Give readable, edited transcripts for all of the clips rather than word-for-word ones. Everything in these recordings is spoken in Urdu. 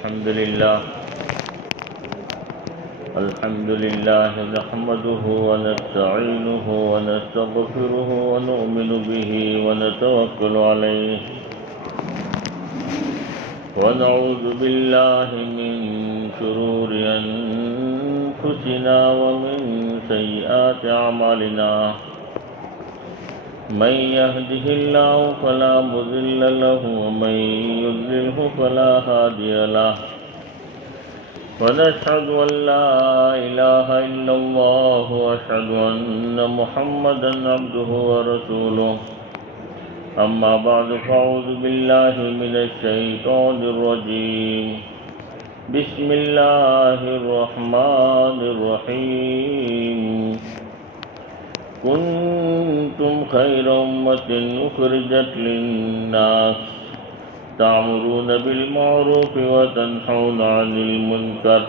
الحمد لله نحمده ونستعينه ونستغفره ونؤمن به ونتوكل عليه ونعوذ بالله من شرور أنفسنا ومن سيئات أعمالنا من يهده الله فلا مضل له ومن يضلله فلا هادي له ونشهد أن لا إله إلا الله وأشهد أن محمدا عبده ورسوله أما بعد فأعوذ بالله من الشيطان الرجيم بسم الله الرحمن الرحيم كنتم خير أمة أخرجت للناس تأمرون بالمعروف وتنهون عن المنكر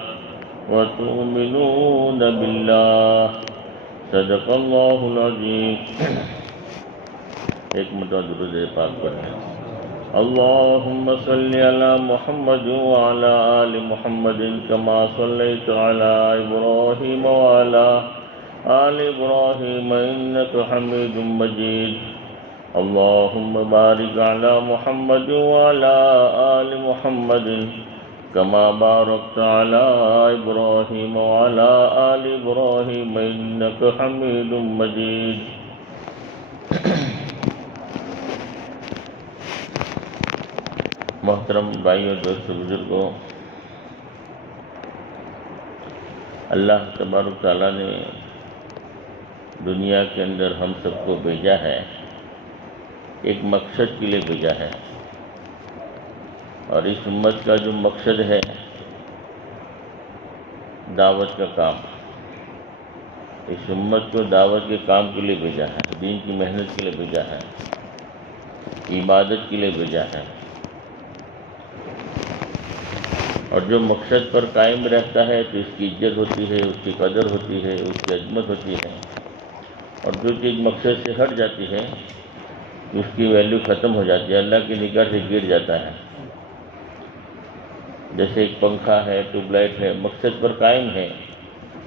وتؤمنون بالله صدق الله العظيم. ایک مرتبہ درود پاک پڑھیں. اللهم صل على محمد وعلى آل محمد كما صليت على إبراهيم وعلى آل إبراهيم إنك حميد مجيد. اللهم بارك على محمد وعلى آل محمد كما باركت على إبراهيم وعلى آل إبراهيم إنك حميد مجيد. محترم بھائیوں، دوستوں، بزرگوں، اللہ تبارک تعالیٰ نے دنیا کے اندر ہم سب کو بھیجا ہے، ایک مقصد کے لیے بھیجا ہے، اور اس امت کا جو مقصد ہے دعوت کا کام. اس امت کو دعوت کے کام کے لیے بھیجا ہے، دین کی محنت کے لیے بھیجا ہے، عبادت کے لیے بھیجا ہے. اور جو مقصد پر قائم رہتا ہے تو اس کی عزت ہوتی ہے، اس کی قدر ہوتی ہے، اس کی عظمت ہوتی ہے. اور جو چیز مقصد سے ہٹ جاتی ہے اس کی ویلیو ختم ہو جاتی ہے، اللہ کی نگاہ سے گر جاتا ہے. جیسے ایک پنکھا ہے، ٹیوب لائٹ ہے، مقصد پر قائم ہے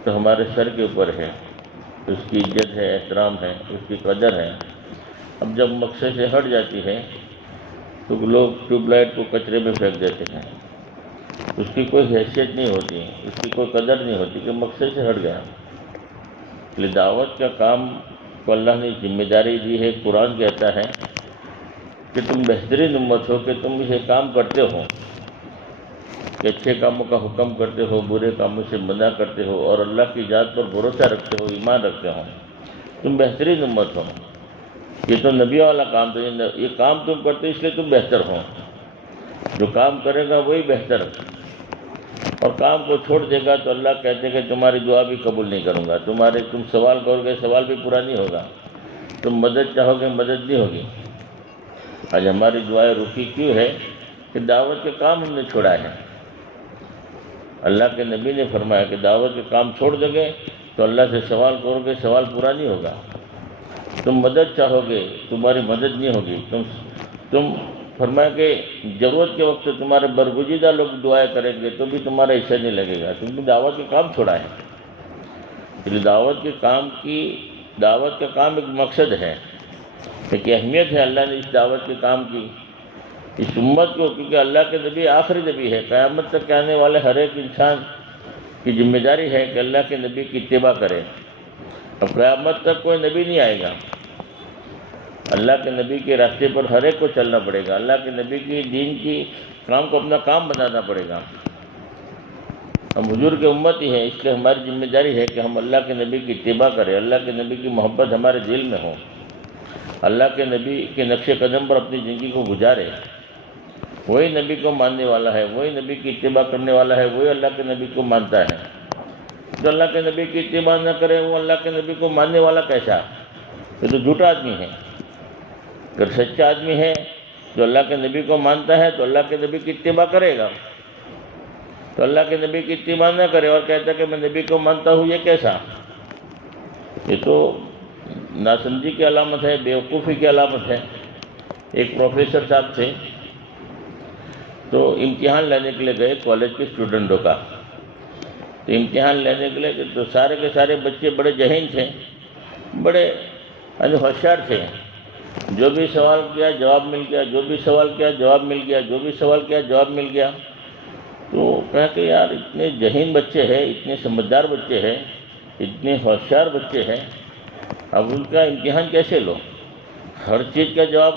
تو ہمارے سر کے اوپر ہے، اس کی عزت ہے، احترام ہے، اس کی قدر ہے. اب جب مقصد سے ہٹ جاتی ہے تو لوگ ٹیوب لائٹ کو کچرے میں پھینک دیتے ہیں. اس کی کوئی حیثیت نہیں ہوتی، اس کی کوئی قدر نہیں ہوتی کہ مقصد سے ہٹ گیا. لیکن دعوت کا کام کو اللہ نے ذمہ داری دی ہے. قرآن کہتا ہے کہ تم بہترین امت ہو کہ تم یہ کام کرتے ہو، کہ اچھے کاموں کا حکم کرتے ہو، برے کاموں سے منع کرتے ہو، اور اللہ کی ذات پر بھروسہ رکھتے ہو، ایمان رکھتے ہو. تم بہترین امت ہو. یہ تو نبی والا کام تھا، یہ کام تم کرتے اس لیے تم بہتر ہو. جو کام کرے گا وہی بہتر، اور کام کو چھوڑ دے گا تو اللہ کہتے کہ تمہاری دعا بھی قبول نہیں کروں گا. تم سوال کرو گے، سوال بھی پورا نہیں ہوگا. تم مدد چاہو گے، مدد نہیں ہوگی. آج ہماری دعائیں رکی کیوں ہے؟ کہ دعوت کے کام ہم نے چھوڑا ہے. اللہ کے نبی نے فرمایا کہ دعوت کے کام چھوڑ دو گے تو اللہ سے سوال کرو گے، سوال پورا نہیں ہوگا. تم مدد چاہو گے، تمہاری مدد نہیں ہوگی. تم فرمایا کہ ضرورت کے وقت تمہارے برگزیدہ لوگ دعائیں کریں گے تو بھی تمہارا حصہ نہیں لگے گا. تم نے دعوت کے کام چھوڑا ہے. اس لیے دعوت کا کام ایک مقصد ہے، ایک اہمیت ہے. اللہ نے اس دعوت کے کام کی اس امت کو، کیونکہ اللہ کے نبی آخری نبی ہے. قیامت تک کے آنے والے ہر ایک انسان کی ذمہ داری ہے کہ اللہ کے نبی کی اتباع کرے. اب قیامت تک کوئی نبی نہیں آئے گا. اللہ کے نبی کے راستے پر ہر ایک کو چلنا پڑے گا. اللہ کے نبی کی دین کی کام کو اپنا کام بنانا پڑے گا. ہم حضور کے امت ہی ہیں، اس لیے ہماری ذمہ داری ہے کہ ہم اللہ کے نبی کی اتباع کریں، اللہ کے نبی کی محبت ہمارے دل میں ہو، اللہ کے نبی کے نقش قدم پر اپنی زندگی کو گزارے. وہی نبی کو ماننے والا ہے، وہی نبی کی اتباع کرنے والا ہے، وہی اللہ کے نبی کو مانتا ہے. جو اللہ کے نبی کی اتباع نہ کرے وہ اللہ کے نبی کو ماننے والا کیسا؟ یہ تو جھوٹا آدمی ہے. اگر سچا آدمی ہے جو اللہ کے نبی کو مانتا ہے تو اللہ کے نبی کی اتباع کرے گا. تو اللہ کے نبی کی اتباع نہ کرے اور کہتا ہے کہ میں نبی کو مانتا ہوں، یہ کیسا؟ یہ تو ناسمجھی کی علامت ہے، بیوقوفی کی علامت ہے. ایک پروفیسر صاحب تھے تو تو امتحان لینے کے لیے گئے کالج کے اسٹوڈنٹوں کا. تو امتحان لینے کے لیے تو سارے کے سارے بچے بڑے ذہین تھے, بڑے ہوشیار تھے. جو بھی سوال کیا جواب مل گیا, جو بھی سوال کیا جواب مل گیا, جو بھی سوال کیا جواب مل گیا. تو کہا کہ یار اتنے ذہین بچے ہیں, اتنے سمجھدار بچے ہیں, اتنے ہوشیار بچے ہیں, اب ان کا امتحان کیسے لو؟ ہر چیز کا جواب,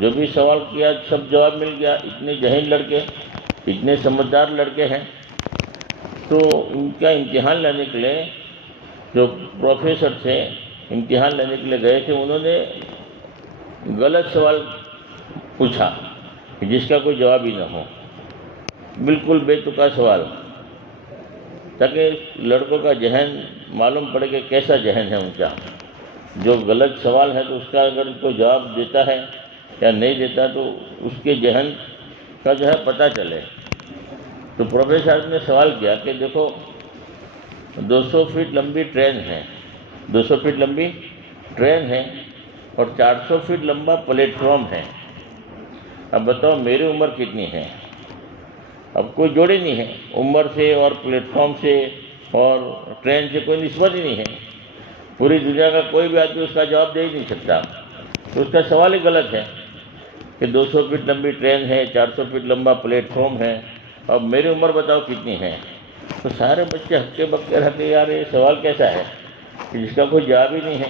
جو بھی سوال کیا سب جواب مل گیا. اتنے ذہین لڑکے, اتنے سمجھدار لڑکے ہیں. تو ان کا امتحان لینے کے لیے جو پروفیسر تھے امتحان لینے کے لیے گئے تھے, انہوں نے غلط سوال پوچھا جس کا کوئی جواب ہی نہ ہو, بالکل بے تکا سوال, تاکہ لڑکوں کا ذہن معلوم پڑے کہ کیسا ذہن ہے ان کا. جو غلط سوال ہے تو اس کا اگر کوئی جواب دیتا ہے یا نہیں دیتا تو اس کے ذہن کا جو ہے پتہ چلے. تو پروفیسر نے سوال کیا کہ دیکھو 200 فٹ لمبی ٹرین ہے, 200 فٹ لمبی ٹرین ہے اور 400 فٹ لمبا پلیٹ فارم ہے. اب بتاؤ میری عمر کتنی ہے؟ اب کوئی جوڑی نہیں ہے, عمر سے اور پلیٹ فارم سے اور ٹرین سے کوئی نسبت ہی نہیں ہے. پوری دنیا کا کوئی بھی آدمی اس کا جواب دے ہی نہیں سکتا. تو اس کا سوال ہی غلط ہے کہ 200 فٹ لمبی ٹرین ہے, 400 فٹ لمبا پلیٹ فارم ہے, اب میری عمر بتاؤ کتنی ہے؟ تو سارے بچے ہکے بکے رہتے, یار یہ سوال کیسا ہے کہ جس کا کوئی جواب ہی نہیں ہے.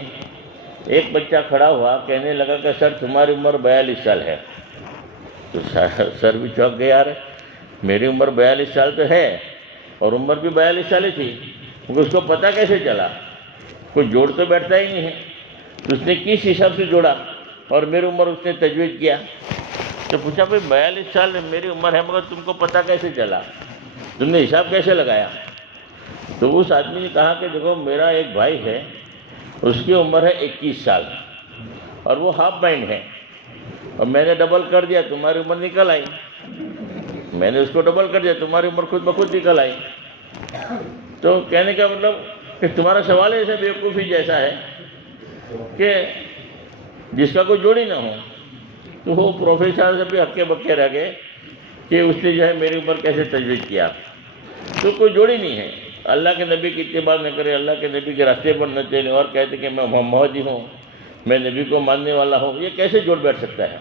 ایک بچہ کھڑا ہوا, کہنے لگا کہ سر تمہاری عمر 42 سال ہے. تو سر بھی چونک گئے, یار میری عمر 42 سال تو ہے اور عمر بھی 42 سال ہی تھی, کیونکہ اس کو پتہ کیسے چلا؟ کوئی جوڑ تو بیٹھتا ہی نہیں ہے. تو اس نے کس حساب سے جوڑا اور میری عمر اس نے تجویز کیا. تو پوچھا بھائی 42 سال میری عمر ہے مگر تم کو پتہ کیسے چلا, تم نے حساب کیسے لگایا؟ تو اس آدمی نے کہا کہ دیکھو میرا ایک بھائی ہے, اس کی عمر ہے 21 سال اور وہ ہاف مائنڈ ہے, اور میں نے ڈبل کر دیا تمہاری عمر نکل آئی. میں نے اس کو ڈبل کر دیا, تمہاری عمر خود بخود نکل آئی. تو کہنے کا مطلب کہ تمہارا سوال ایسا بیوقوفی جیسا ہے کہ جس کا کوئی جوڑی نہ ہو. تو وہ پروفیسر سے بھی ہکے بکے رہ گئے کہ اس نے جو ہے میری عمر کیسے تجویز کیا. تو کوئی جوڑی نہیں ہے. اللہ کے نبی کی اتباع نہ کرے, اللہ کے نبی کے راستے پر نہ چلے اور کہتے کہ میں محمد ہی ہوں, میں نبی کو ماننے والا ہوں, یہ کیسے جوڑ بیٹھ سکتا ہے؟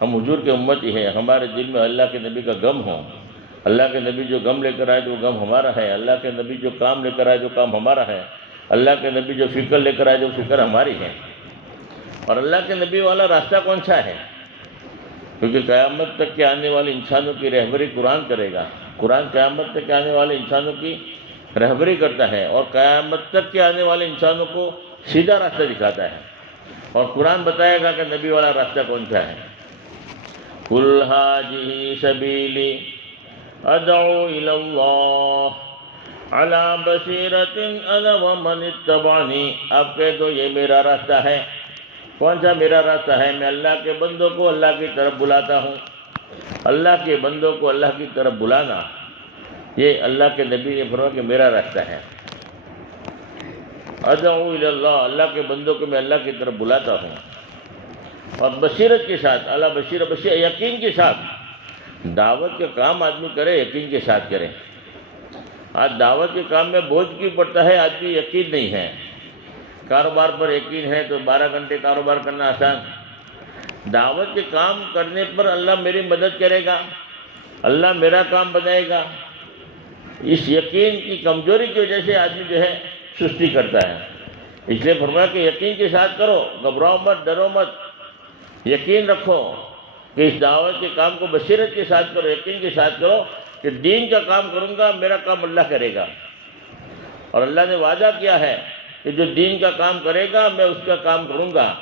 ہم حضور کے امتی ہیں, ہمارے دل میں اللہ کے نبی کا غم ہو. اللہ کے نبی جو غم لے کر آئے تو وہ غم ہمارا ہے, اللہ کے نبی جو کام لے کر آئے جو کام ہمارا ہے, اللہ کے نبی جو فکر لے کر آئے جو فکر ہماری ہے. اور اللہ کے نبی والا راستہ کون سا ہے؟ کیونکہ قیامت تک کے آنے والے انسانوں کی رہبری قرآن کرے گا. قرآن قیامت تک کے آنے والے انسانوں کی رہبری کرتا ہے اور قیامت تک کے آنے والے انسانوں کو سیدھا راستہ دکھاتا ہے. اور قرآن بتائے گا کہ نبی والا راستہ کون سا ہے. قُلْ هَٰذِهِ سَبِيلِي أَدْعُو إِلَى اللَّهِ عَلَىٰ بَصِيرَةٍ أَنَا وَمَنِ اتَّبَعَنِي. آپ کہہ دو یہ میرا راستہ ہے. کون سا میرا راستہ ہے؟ میں اللہ کے بندوں کو اللہ کی طرف بلاتا ہوں. اللہ کے بندوں کو اللہ کی طرف بلانا, یہ اللہ کے نبی نے فرمایا کہ میرا راستہ ہے. ادعو الی اللہ, اللہ کے بندوں کو میں اللہ کی طرف بلاتا ہوں. اور بصیرت کے ساتھ, اللہ بصیرت یقین کے ساتھ. دعوت کے کام آدمی کرے یقین کے ساتھ کرے. آج دعوت کے کام میں بوجھ کیوں پڑتا ہے؟ آدمی یقین نہیں ہے. کاروبار پر یقین ہے تو 12 گھنٹے کاروبار کرنا آسان. دعوت کے کام کرنے پر اللہ میری مدد کرے گا, اللہ میرا کام بنائے گا. اس یقین کی کمزوری کی وجہ سے آدمی جو ہے سستی کرتا ہے. اس لیے فرمایا کہ یقین کے ساتھ کرو, گھبراؤ مت, ڈرو مت, یقین رکھو کہ اس دعوت کے کام کو بصیرت کے ساتھ کرو, یقین کے ساتھ کرو کہ دین کا کام کروں گا, میرا کام اللہ کرے گا. اور اللہ نے وعدہ کیا ہے کہ جو دین کا کام کرے گا میں اس کا کام کروں گا.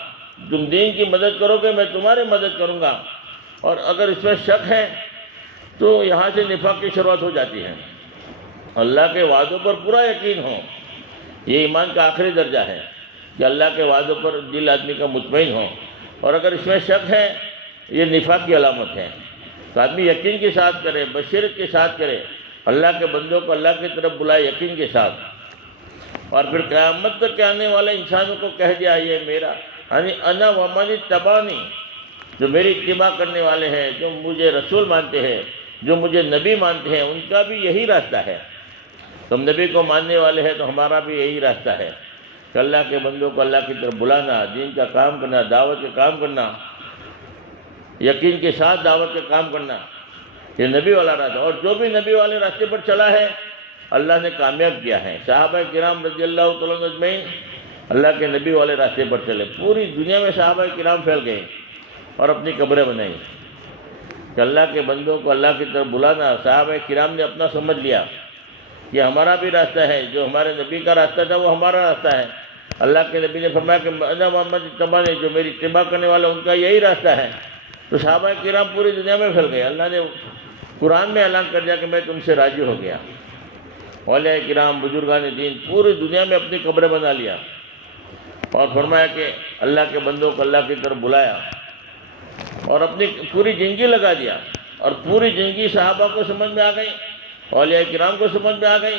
تم دین کی مدد کرو گے میں تمہاری مدد کروں گا. اور اگر اس میں شک ہے تو یہاں سے نفاق کی شروعات ہو جاتی ہے. اللہ کے وعدوں پر پورا یقین ہو, یہ ایمان کا آخری درجہ ہے کہ اللہ کے وعدوں پر دل آدمی کا مطمئن ہو. اور اگر اس میں شک ہے یہ نفاق کی علامت ہے. تو آدمی یقین کے ساتھ کرے, بصیرت کے ساتھ کرے, اللہ کے بندوں کو اللہ کی طرف بلائے یقین کے ساتھ. اور پھر قیامت تک کے آنے والے انسانوں کو کہہ دیا یہ میرا, یعنی انا ومن اتبعنی, جو میری اتباع کرنے والے ہیں، جو مجھے رسول مانتے ہیں، جو مجھے نبی مانتے ہیں، ان کا بھی یہی راستہ ہے۔ تم نبی کو ماننے والے ہیں تو ہمارا بھی یہی راستہ ہے کہ اللہ کے بندوں کو اللہ کی طرف بلانا، دین کا کام کرنا، دعوت کا کام کرنا، یقین کے ساتھ دعوت کا کام کرنا، یہ نبی والا راستہ۔ اور جو بھی نبی والے راستے پر چلا ہے اللہ نے کامیاب کیا ہے۔ صحابہ کرام رضی اللہ تعالیٰ عنہم اجمعین اللہ کے نبی والے راستے پر چلے، پوری دنیا میں صحابہ کرام پھیل گئے اور اپنی قبریں بنائی کہ اللہ کے بندوں کو اللہ کی طرف بلانا۔ صحابہ کرام نے اپنا سمجھ لیا یہ ہمارا بھی راستہ ہے، جو ہمارے نبی کا راستہ تھا وہ ہمارا راستہ ہے۔ اللہ کے نبی نے فرمایا کہ انا محمد اتبع، جو میری اتباع کرنے والا ان کا یہی راستہ ہے۔ تو صحابہ کرام پوری دنیا میں پھیل گئے۔ اللہ نے قرآن میں اعلان کر دیا کہ میں تم سے راضی ہو گیا۔ اولیاء کرام، بزرگان دین پوری دنیا میں اپنی قبریں بنا لیا اور فرمایا کہ اللہ کے بندوں کو اللہ کی طرف بلایا اور اپنی پوری زندگی لگا دیا، اور پوری زندگی صحابہ کو سمجھ میں آ گئی، اولیاء کرام کو سمجھ میں آ گئی،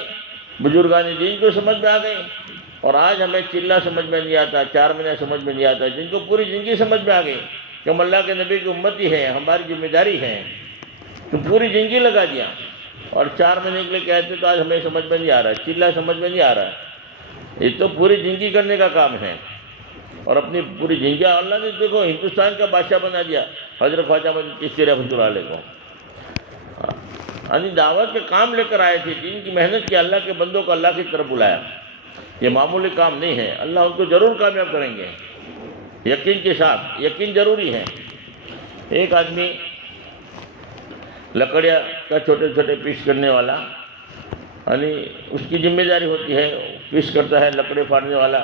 بزرگان دین کو سمجھ میں آ گئی۔ اور آج ہمیں چلہ سمجھ میں نہیں آتا، 4 مہینے سمجھ میں نہیں آتا، جن کو پوری زندگی سمجھ میں آ گئی کہ ہم اللہ کے نبی کی امتی ہیں، ہماری ذمہ داری ہے، تو پوری زندگی لگا دیا اور 4 مہینے کے لیے کہتے تو آج ہمیں سمجھ میں نہیں آ رہا، چلہ سمجھ میں نہیں آ رہا۔ یہ تو پوری زندگی کرنے کا کام ہے، اور اپنی پوری زندگی اللہ نے دیکھو ہندوستان کا بادشاہ بنا دیا حضرت خواجہ مجید چشتی رحمۃ اللہ علیہ کو۔ یعنی دعوت کے کام لے کر آئے تھے، دین کی محنت کی، اللہ کے بندوں کو اللہ کی طرف بلایا۔ یہ معمولی کام نہیں ہے، اللہ ان کو ضرور کامیاب کریں گے، یقین کے ساتھ، یقین ضروری ہے۔ ایک آدمی لکڑیاں کا چھوٹے چھوٹے پیس کرنے والا، یعنی اس کی ذمہ داری ہوتی ہے، پیس کرتا ہے لکڑی پھاڑنے والا۔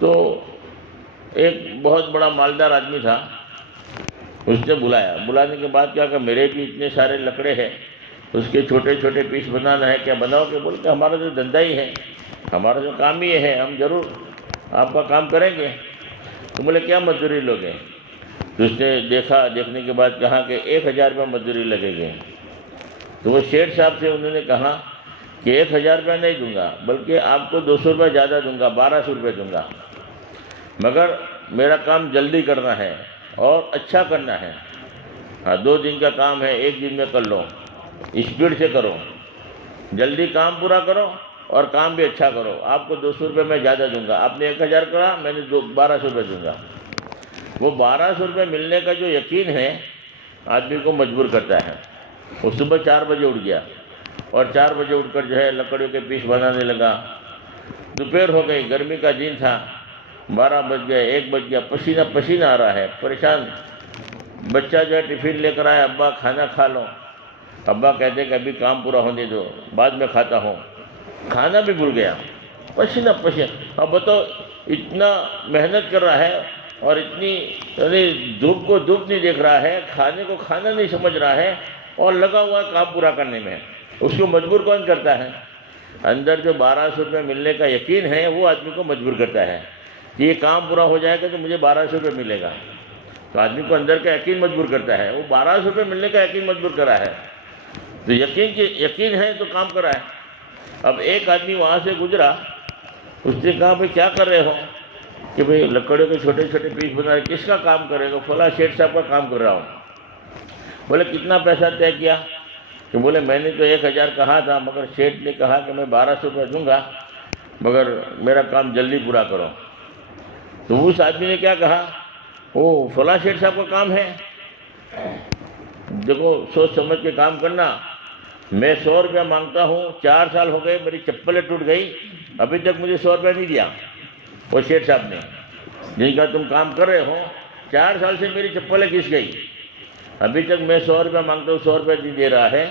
تو ایک بہت بڑا مالدار آدمی تھا، اس نے بلایا، بلانے کے بعد کیا کہ میرے بھی اتنے سارے لکڑے ہیں، اس کے چھوٹے چھوٹے پیس بنانا ہے، کیا بناؤ گے؟ بول کے ہمارا تو دھندا ہی ہے، ہمارا جو کام یہ ہے، ہم ضرور آپ کا کام کریں گے۔ تو بولے کیا مزدوری لوگے؟ تو اس نے دیکھنے کے بعد کہا کہ 1000 روپیہ مزدوری لگے گی۔ تو وہ شیخ صاحب سے انہوں نے کہا کہ 1000 روپیہ نہیں دوں گا، بلکہ آپ کو 200 روپیہ زیادہ دوں گا، 1200 روپے دوں گا، مگر میرا کام جلدی کرنا ہے اور اچھا کرنا ہے۔ ہاں 2 دن کا کام ہے، 1 دن میں کر لو، اسپیڈ سے کرو، جلدی کام پورا کرو اور کام بھی اچھا کرو، آپ کو 200 روپے میں زیادہ دوں گا۔ آپ نے 1000 کرا، میں نے 1200 روپے دوں گا۔ وہ 1200 روپے ملنے کا جو یقین ہے آدمی کو مجبور کرتا ہے۔ وہ صبح 4 بجے اٹھ گیا اور 4 بجے اٹھ کر جو ہے لکڑیوں کے پیس بنانے لگا۔ دوپہر ہو گئی، گرمی کا دن تھا، 12 بج گئے، 1 بج گیا، پسینہ پسینہ آ رہا ہے، پریشان۔ بچہ جو ہے ٹفن لے کر آیا، ابا کھانا کھا لو۔ ابا کہتے کہ ابھی کام پورا ہونے دو، بعد میں کھاتا ہوں۔ کھانا بھی بھول گیا، پسینہ پسینہ۔ اب بتاؤ، اتنا محنت کر رہا ہے اور اتنی یعنی دھوپ کو دھوپ نہیں دیکھ رہا ہے، کھانے کو کھانا نہیں سمجھ رہا ہے، اور لگا ہوا ہے کام پورا کرنے میں۔ اس کو مجبور کون کرتا ہے؟ اندر جو 1200 روپے ملنے کا یقین ہے وہ آدمی کو مجبور کرتا ہے کہ یہ کام پورا ہو جائے گا تو مجھے 1200 روپے ملے گا۔ تو آدمی کو اندر کا یقین مجبور کرتا ہے، وہ 1200 روپے ملنے کا یقین مجبور کرا ہے، تو یقین ہے تو کام کرا ہے۔ اب ایک آدمی وہاں سے گزرا، اس نے کہا بھائی کیا کر رہے ہو؟ کہ بھائی لکڑیوں کے چھوٹے چھوٹے پیس بنا رہے، کس کا کام کرے گا؟ فلاں شیخ صاحب کا کام کر رہا ہوں۔ بولے کتنا پیسہ طے کیا؟ کہ بولے میں نے تو 1000 کہا تھا، مگر شیخ نے کہا کہ میں 1200 روپے دوں گا، مگر میرا کام جلدی پورا کرو۔ تو اس آدمی نے کیا کہا؟ وہ فلاں شیخ صاحب کا کام ہے، دیکھو سوچ سمجھ کے کام کرنا، میں 100 روپیہ مانگتا ہوں، 4 سال ہو گئے، میری چپلیں ٹوٹ گئی، ابھی تک مجھے 100 روپیہ نہیں دیا وہ شیخ صاحب نے، جن کا تم کام کر رہے ہو۔ 4 سال سے میری چپلیں گھس گئی، ابھی تک میں 100 روپیہ مانگتا ہوں، 100 روپیہ نہیں دے رہا ہے،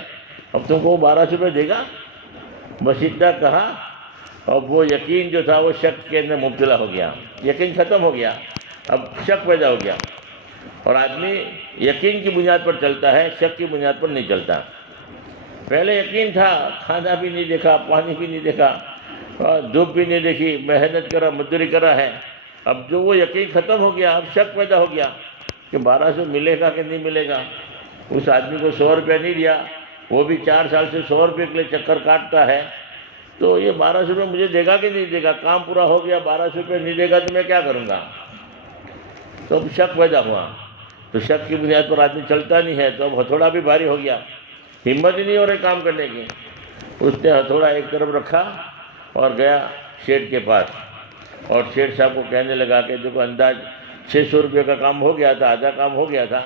اب تم کو 1200 روپے دے گا؟ بس اتنا کہا، اور وہ یقین جو تھا وہ شک کے اندر مبتلا ہو گیا، یقین ختم ہو گیا، اب شک پیدا ہو گیا۔ اور آدمی یقین کی بنیاد پر چلتا ہے، شک کی بنیاد پر نہیں چلتا۔ پہلے یقین تھا، کھانا بھی نہیں دیکھا، پانی بھی نہیں دیکھا، دھوپ بھی نہیں دیکھی، محنت کرا، مزدوری کرا ہے، اب جو وہ یقین ختم ہو گیا، اب شک پیدا ہو گیا کہ 1200 ملے گا کہ نہیں ملے گا۔ اس آدمی کو 100 روپیہ نہیں دیا، وہ بھی 4 سال سے 100 روپے کے لیے چکر کاٹتا ہے، تو یہ 1200 روپے مجھے دے گا کہ نہیں دے گا؟ کام پورا ہو گیا، 1200 روپے نہیں دے گا تو میں کیا کروں گا؟ تو اب شک پیدا ہوا۔ تو شک کی بنیاد پر آدمی چلتا نہیں ہے، تو اب ہتھوڑا بھی بھاری ہو گیا، ہمت ہی نہیں ہو رہی کام کرنے کی۔ اس نے ہتھوڑا ایک طرف رکھا اور گیا شیٹھ کے پاس، اور شیٹھ صاحب کو کہنے لگا کہ دیکھو انداز 600 روپے کا کام ہو گیا تھا، آدھا کام ہو گیا تھا،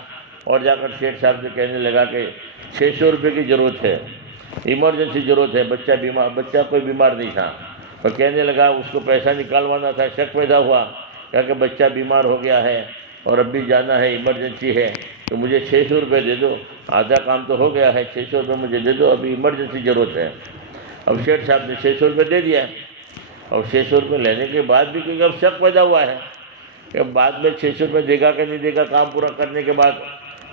اور جا کر شیٹھ صاحب سے کہنے لگا کہ 600 روپے کی ضرورت ہے، ایمرجنسی ضرورت ہے، بچہ کوئی بیمار نہیں تھا، اور کہنے لگا اس کو پیسہ نکالوانا تھا، شک پیدا ہوا، کہا کہ بچہ بیمار ہو گیا ہے اور اب بھی جانا ہے، ایمرجنسی ہے، تو مجھے 600 روپے دے دو، آدھا کام تو ہو گیا ہے، 600 روپے مجھے دے دو، ابھی ایمرجنسی ضرورت ہے۔ اب شیٹھ صاحب نے 600 روپے دے دیا، اور 600 روپے لینے کے بعد بھی کیونکہ اب شک پیدا ہوا ہے کہ بعد میں 600 روپے دے گا کہ نہیں دے گا، کام پورا کرنے کے بعد،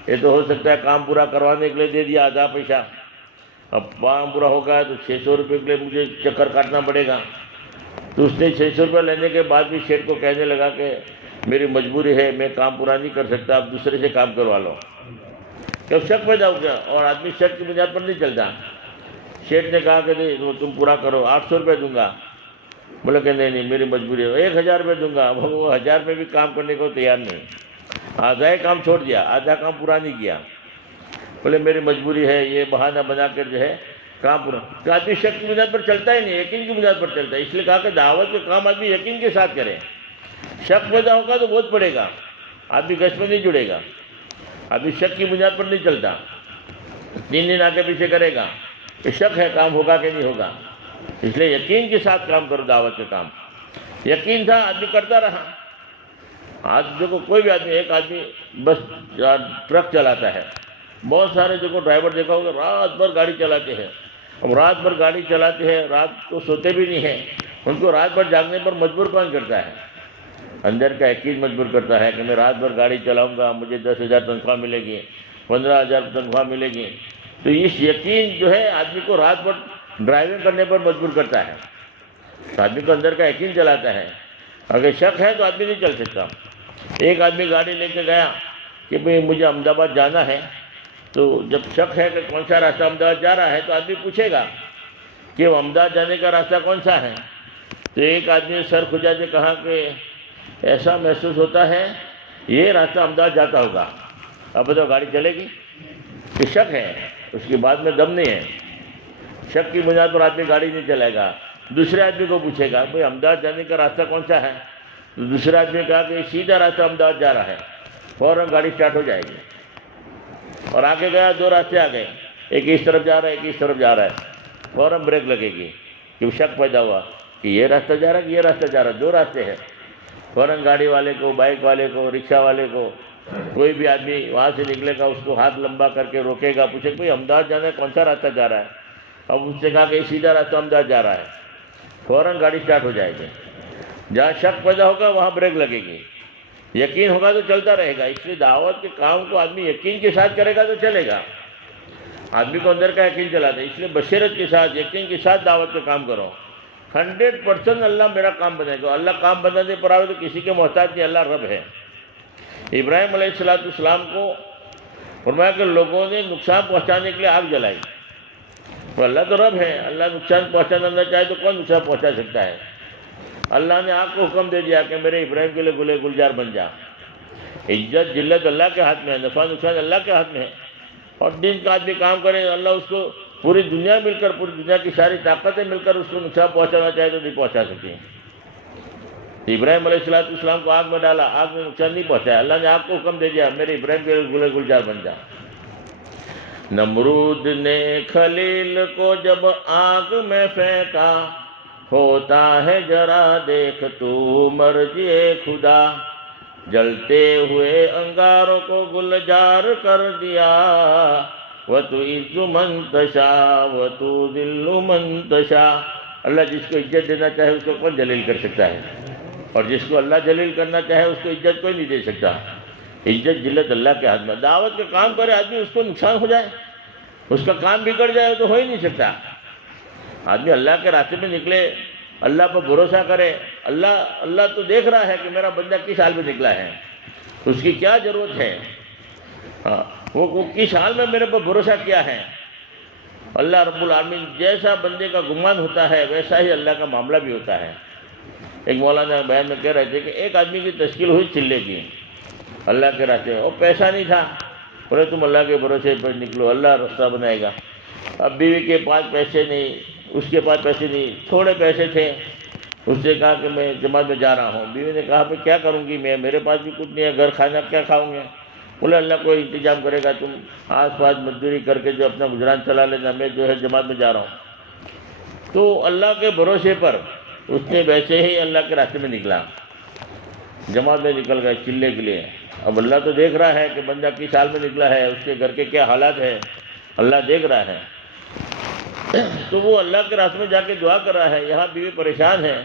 یہ تو ہو سکتا ہے کام پورا کروانے کے لیے دے دیا آدھا پیسہ، اب کام پورا ہو گیا تو 600 روپے کے لیے مجھے چکر کاٹنا پڑے گا۔ تو اس نے 600 روپے لینے کے بعد بھی شیٹھ کو کہنے لگا کہ میری مجبوری ہے، میں کام پورا نہیں کر سکتا، اب دوسرے سے کام کروا لو۔ کہ شک پیدا ہو گیا، اور آدمی شک کی بنیاد پر نہیں چلتا۔ شیٹھ نے کہا کہ نہیں تم پورا کرو، 800 روپے دوں گا۔ بولے کہ نہیں میری مجبوری ہے، 1000 روپے دوں گا۔ وہ 1000 روپے بھی کام کرنے کو تیار نہیں، آدھا ہی کام چھوڑ دیا، آدھا کام پورا نہیں کیا۔ بولے میری مجبوری ہے، یہ بہانہ بنا کر جو ہے کام پورا۔ تو آدمی شک کی بنیاد پر چلتا ہی نہیں، یقین کی بنیاد پر چلتا ہے۔ اس لیے کہا کہ دعوت کے کام آدمی یقین کے ساتھ کرے۔ شک پیدا ہوگا تو بہت پڑے گا، آدمی گشت میں نہیں جڑے گا، آدمی شک کی بنیاد پر نہیں چلتا، 3 دن آگے پیچھے کرے گا کہ شک ہے کام ہوگا کہ نہیں ہوگا۔ اس لیے یقین کے ساتھ کام کرو، دعوت کے کام یقین تھا، آدمی کرتا رہا۔ آج دیکھو کوئی بھی آدمی، ایک آدمی بس ٹرک چلاتا ہے، بہت سارے دیکھو ڈرائیور دیکھا ہوگا رات بھر گاڑی چلاتے ہیں۔ اب رات بھر گاڑی چلاتے ہیں، رات کو سوتے بھی نہیں ہیں، ان کو رات بھر جاگنے پر مجبور کون کرتا ہے؟ اندر کا یقین مجبور کرتا ہے کہ میں رات بھر گاڑی چلاؤں گا، مجھے 10,000 تنخواہ ملے گی، 15,000 تنخواہ ملے گی۔ تو اس یقین جو ہے آدمی کو رات بھر ڈرائیونگ کرنے پر مجبور کرتا ہے، تو آدمی کو اندر کا یقین چلاتا ہے۔ اگر شک ہے تو آدمی نہیں چل سکتا۔ ایک آدمی گاڑی لے کے گیا کہ بھئی مجھے احمد آباد جانا ہے، تو جب شک ہے کہ کون سا راستہ احمد آباد جا رہا ہے تو آدمی پوچھے گا کہ وہ احمد آباد جانے کا راستہ کون سا ہے؟ تو ایک آدمی نے سر کھجا کے کہا کہ ایسا محسوس ہوتا ہے یہ راستہ احمد آباد جاتا ہوگا۔ اب بتاؤ گاڑی چلے گی؟ کہ شک ہے، اس کی بات میں دم نہیں ہے، شک کی بنیاد پر آدمی گاڑی نہیں چلائے گا۔ دوسرے آدمی کو پوچھے گا بھئی احمد آباد جانے کا راستہ کون سا ہے؟ تو دوسرے آدمی نے کہا کہ سیدھا راستہ احمد آباد جا رہا ہے، فوراً گاڑی اسٹارٹ ہو جائے گی۔ اور آگے گیا، 2 راستے آ گئے، ایک اس طرف جا رہا ہے، ایک اس طرف جا رہا ہے، فوراً بریک لگے گی، کہ شک پیدا ہوا کہ یہ راستہ جا رہا ہے کہ یہ راستہ جا رہا ہے، 2 راستے ہیں۔ فوراً گاڑی والے کو، بائک والے کو، رکشہ والے کو، کوئی بھی آدمی وہاں سے نکلے گا اس کو ہاتھ لمبا کر کے روکے گا، پوچھے کہ بھئی احمد آباد جانا ہے، کون سا راستہ جا رہا ہے؟ اب اس نے کہا کہ سیدھا راستہ احمد آباد جا رہا ہے، فوراً گاڑی اسٹارٹ ہو جائے گی۔ جہاں شک پیدا ہوگا وہاں بریک لگے گی، یقین ہوگا تو چلتا رہے گا۔ اس لیے دعوت کے کام کو آدمی یقین کے ساتھ کرے گا تو چلے گا، آدمی کو اندر کا یقین چلاتا ہے۔ اس لیے بصیرت کے ساتھ، یقین کے ساتھ دعوت کے کام کرو، 100% اللہ میرا کام بنے گا۔ اللہ کام بنانے پر آئے تو کسی کے محتاج نہیں، اللہ رب ہے۔ ابراہیم علیہ السلام کو فرمایا کہ لوگوں نے نقصان پہنچانے کے لیے آگ جلائی، تو اللہ تو رب ہے، اللہ نقصان پہنچانا چاہے تو کون نقصان پہنچا سکتا ہے؟ اللہ نے آگ کو حکم دے دیا کہ میرے ابراہیم کے لیے گلے گلزار بن جا۔ عزت ذلت اللہ کے ہاتھ میں ہے، نفع نقصان اللہ کے ہاتھ میں ہے۔ اور دین کا آدمی کام کرے، اللہ اس کو پوری دنیا مل کر، پوری دنیا کی ساری طاقتیں مل کر اس کو نقصان پہنچانا چاہے تو نہیں پہنچا سکتی۔ ابراہیم علیہ السلام کو آگ میں ڈالا، آگ میں نقصان نہیں پہنچایا، اللہ نے آگ کو حکم دے دیا میرے ابراہیم کے گلے گلزار بن جا۔ نمرود نے خلیل کو جب آگ میں پھینکا، ہوتا ہے ذرا دیکھ تو مرضی خدا، جلتے ہوئے انگاروں کو گلزار کر دیا، وَتُعِزُّ مَن تَشَاءُ وَتُذِلُّ مَن تَشَاءُ۔ اللہ جس کو عزت دینا چاہے اس کو کون جلیل کر سکتا ہے؟ اور جس کو اللہ جلیل کرنا چاہے اس کو عزت کوئی نہیں دے سکتا۔ عزت ذلت اللہ کے ہاتھ میں۔ دعوت کے کام کرے آدمی، اس کو نقصان ہو جائے، اس کا کام بگڑ جائے تو ہو ہی نہیں سکتا۔ آدمی اللہ کے راستے میں نکلے، اللہ پر بھروسہ کرے، اللہ تو دیکھ رہا ہے کہ میرا بندہ کس حال میں نکلا ہے، اس کی کیا ضرورت ہے، وہ کس حال میں میرے پر بھروسہ کیا ہے۔ اللہ رب العالمین جیسا بندے کا گمان ہوتا ہے ویسا ہی اللہ کا معاملہ بھی ہوتا ہے۔ ایک مولانا بیان میں کہہ رہے تھے کہ ایک آدمی کی تشکیل ہوئی چلے کی، اللہ کے راستے میں، اور پیسہ نہیں تھا، بولے تم اللہ کے بھروسے پر نکلو، اللہ راستہ بنائے گا۔ اب بیوی کے پاس پیسے نہیں، اس کے پاس پیسے نہیں، تھوڑے پیسے تھے، اس سے کہا کہ میں جماعت میں جا رہا ہوں۔ بیوی نے کہا بھائی کیا کروں گی میں، میرے پاس بھی کچھ نہیں ہے، گھر کھانا کیا کھاؤں گے؟ بولے اللہ کوئی انتظام کرے گا، تم آس پاس مزدوری کر کے جو اپنا گزران چلا لینا، میں جو ہے جماعت میں جا رہا ہوں۔ تو اللہ کے بھروسے پر اس نے ویسے ہی اللہ کے راستے میں نکلا، جماعت میں نکل گئے چلنے کے لیے۔ اب اللہ تو دیکھ رہا ہے کہ بندہ کس حال میں نکلا ہے، اس کے گھر کے کیا حالات ہیں، اللہ دیکھ رہا ہے۔ تو وہ اللہ کے راستے میں جا کے دعا کر رہا ہے، یہاں بیوی پریشان ہے،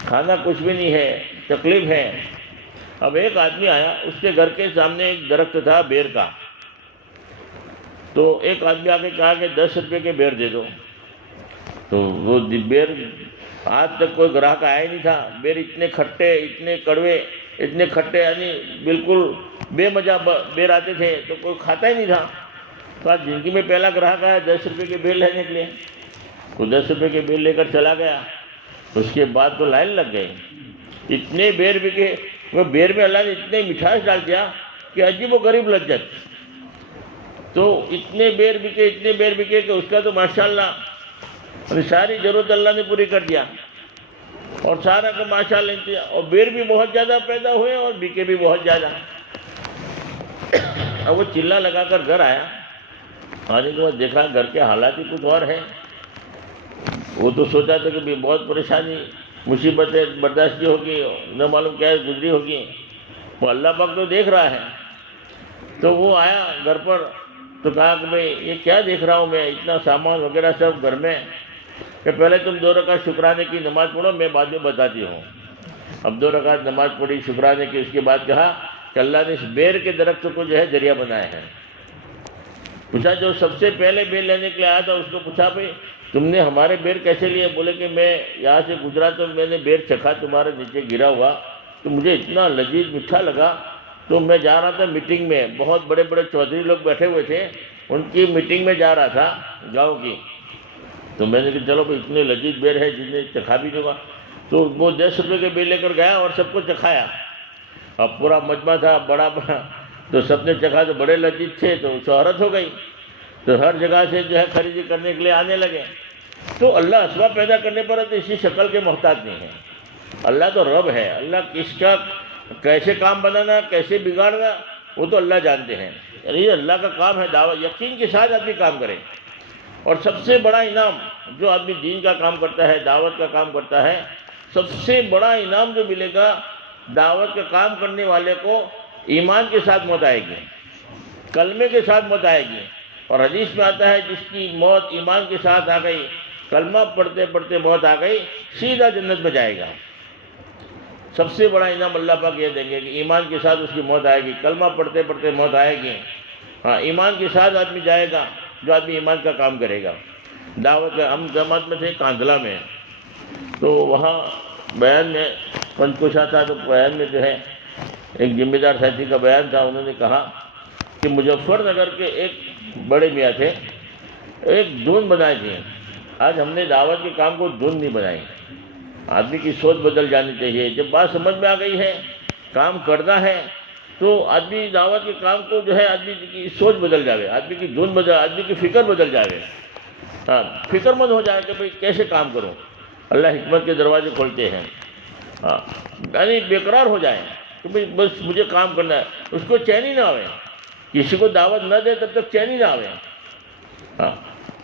کھانا کچھ بھی نہیں ہے، تکلیف ہے۔ اب ایک آدمی آیا، اس کے گھر کے سامنے ایک درخت تھا بیر کا، تو ایک آدمی آ کے کہا کہ 10 روپے کے بیر دے دو۔ تو وہ بیر آج تک کوئی گراہک آیا ہی نہیں تھا، بیر اتنے کھٹے، اتنے کڑوے، اتنے کھٹے، یعنی بالکل بے مزہ بیر آتے تھے تو کوئی کھاتا ہی نہیں تھا۔ تو آج زندگی میں پہلا گراہک آیا 10 روپے کے بیر لینے کے لیے، وہ 10 روپے کے بیر لے کر چلا گیا۔ اس کے بعد تو لائن لگ گئی، اتنے بیر بکے، وہ بیر میں اللہ نے اتنے مٹھاس ڈال دیا کہ عجیب و غریب لذت۔ تو اتنے بیر بکے کہ اس کا تو ماشاءاللہ ساری ضرورت اللہ نے پوری کر دیا، اور سارا کا ماشاءاللہ انتظام، اور بیر بھی بہت زیادہ پیدا ہوئے اور بکے بھی بہت زیادہ۔ اب وہ چلہ لگا کر گھر آیا، آنے کے بعد دیکھا گھر کے حالات ہی کچھ اور ہیں۔ وہ تو سوچا تھا کہ بہت پریشانی مصیبتیں برداشت کی ہوگی، نہ معلوم کیا گزری ہوگی، وہ اللہ پاک تو دیکھ رہا ہے۔ تو وہ آیا گھر پر تو کہا کہ بھئی یہ کیا دیکھ رہا ہوں میں، اتنا سامان وغیرہ سب گھر میں، کہ پہلے تم 2 رکعت شکرانے کی نماز پڑھو، میں بعد میں بتاتی ہوں۔ اب 2 رکعت نماز پڑھی شکرانے کی، اس کے بعد کہا کہ اللہ نے اس بیر کے درخت کو جو ہے ذریعہ بنایا ہے۔ پوچھا جو سب سے پہلے بیر لینے کے لیے آیا تھا اس کو پوچھا بھئی تم نے ہمارے بیر کیسے لیے؟ بولے کہ میں یہاں سے گزرا تو میں نے بیر چکھا تمہارے نیچے گرا ہوا، تو مجھے اتنا لذیذ میٹھا لگا، تو میں جا رہا تھا میٹنگ میں، بہت بڑے بڑے چودھری لوگ بیٹھے ہوئے تھے، ان کی میٹنگ میں جا رہا تھا گاؤں کی، تو میں نے کہا چلو بھائی اتنے لذیذ بیر ہے جن نے چکھا بھی دوں گا۔ تو وہ 10 روپے کے بیر لے کر گیا اور سب کو چکھایا۔ اب پورا مجمع تھا بڑا بڑا، تو سب نے چکھا تو بڑے لذیذ تھے، تو شہرت ہو گئی، تو ہر جگہ سے جو ہے خریدی کرنے کے لیے آنے لگے۔ تو اللہ اسباب پیدا کرنے پر تو اسی شکل کے محتاج نہیں ہے، اللہ تو رب ہے، اللہ کس کا کیسے کام بنانا کیسے بگاڑنا وہ تو اللہ جانتے ہیں، یعنی یہ اللہ کا کام ہے۔ دعوت یقین کے ساتھ آدمی کام کرے، اور سب سے بڑا انعام جو آدمی دین کا کام کرتا ہے، دعوت کا کام کرتا ہے، سب سے بڑا انعام جو ملے گا دعوت کا کام کرنے والے کو، ایمان کے ساتھ موت آئے گی، کلمے کے ساتھ موت آئے گی۔ اور حدیث میں آتا ہے جس کی موت ایمان کے ساتھ آ گئی، کلمہ پڑھتے پڑھتے موت آ گئی، سیدھا جنت میں جائے گا۔ سب سے بڑا انعام اللہ پاک یہ دیں گے کہ ایمان کے ساتھ اس کی موت آئے گی، کلمہ پڑھتے پڑھتے موت آئے گی۔ ہاں ایمان کے ساتھ آدمی جائے گا جو آدمی ایمان کا کام کرے گا۔ دعوت کا ہم جماعت میں تھے کاندھلا میں، تو وہاں بیان میں پنچکوشا تھا، تو بیان میں جو ہے ایک ذمہ دار ساتھی کا بیان تھا، انہوں نے کہا کہ مظفر نگر کے ایک بڑے میاں تھے، ایک دھن بنائی تھی۔ آج ہم نے دعوت کے کام کو دھن نہیں بنائی، آدمی کی سوچ بدل جانی چاہیے۔ جب بات سمجھ میں آ گئی ہے، کام کرنا ہے، تو آدمی دعوت کے کام کو جو ہے آدمی کی سوچ بدل جاوے، آدمی کی دھن بدل، آدمی کی فکر بدل جاوے، ہاں فکر مند ہو جائے کہ بھئی کیسے کام کروں۔ اللہ حکمت کے دروازے کھولتے ہیں، ہاں یعنی بے قرار ہو جائے کہ بھئی بس مجھے کام کرنا ہے، اس کو چین ہی نہ آوے، کسی کو دعوت نہ دے تب تک چین ہی نہ آوے۔ ہاں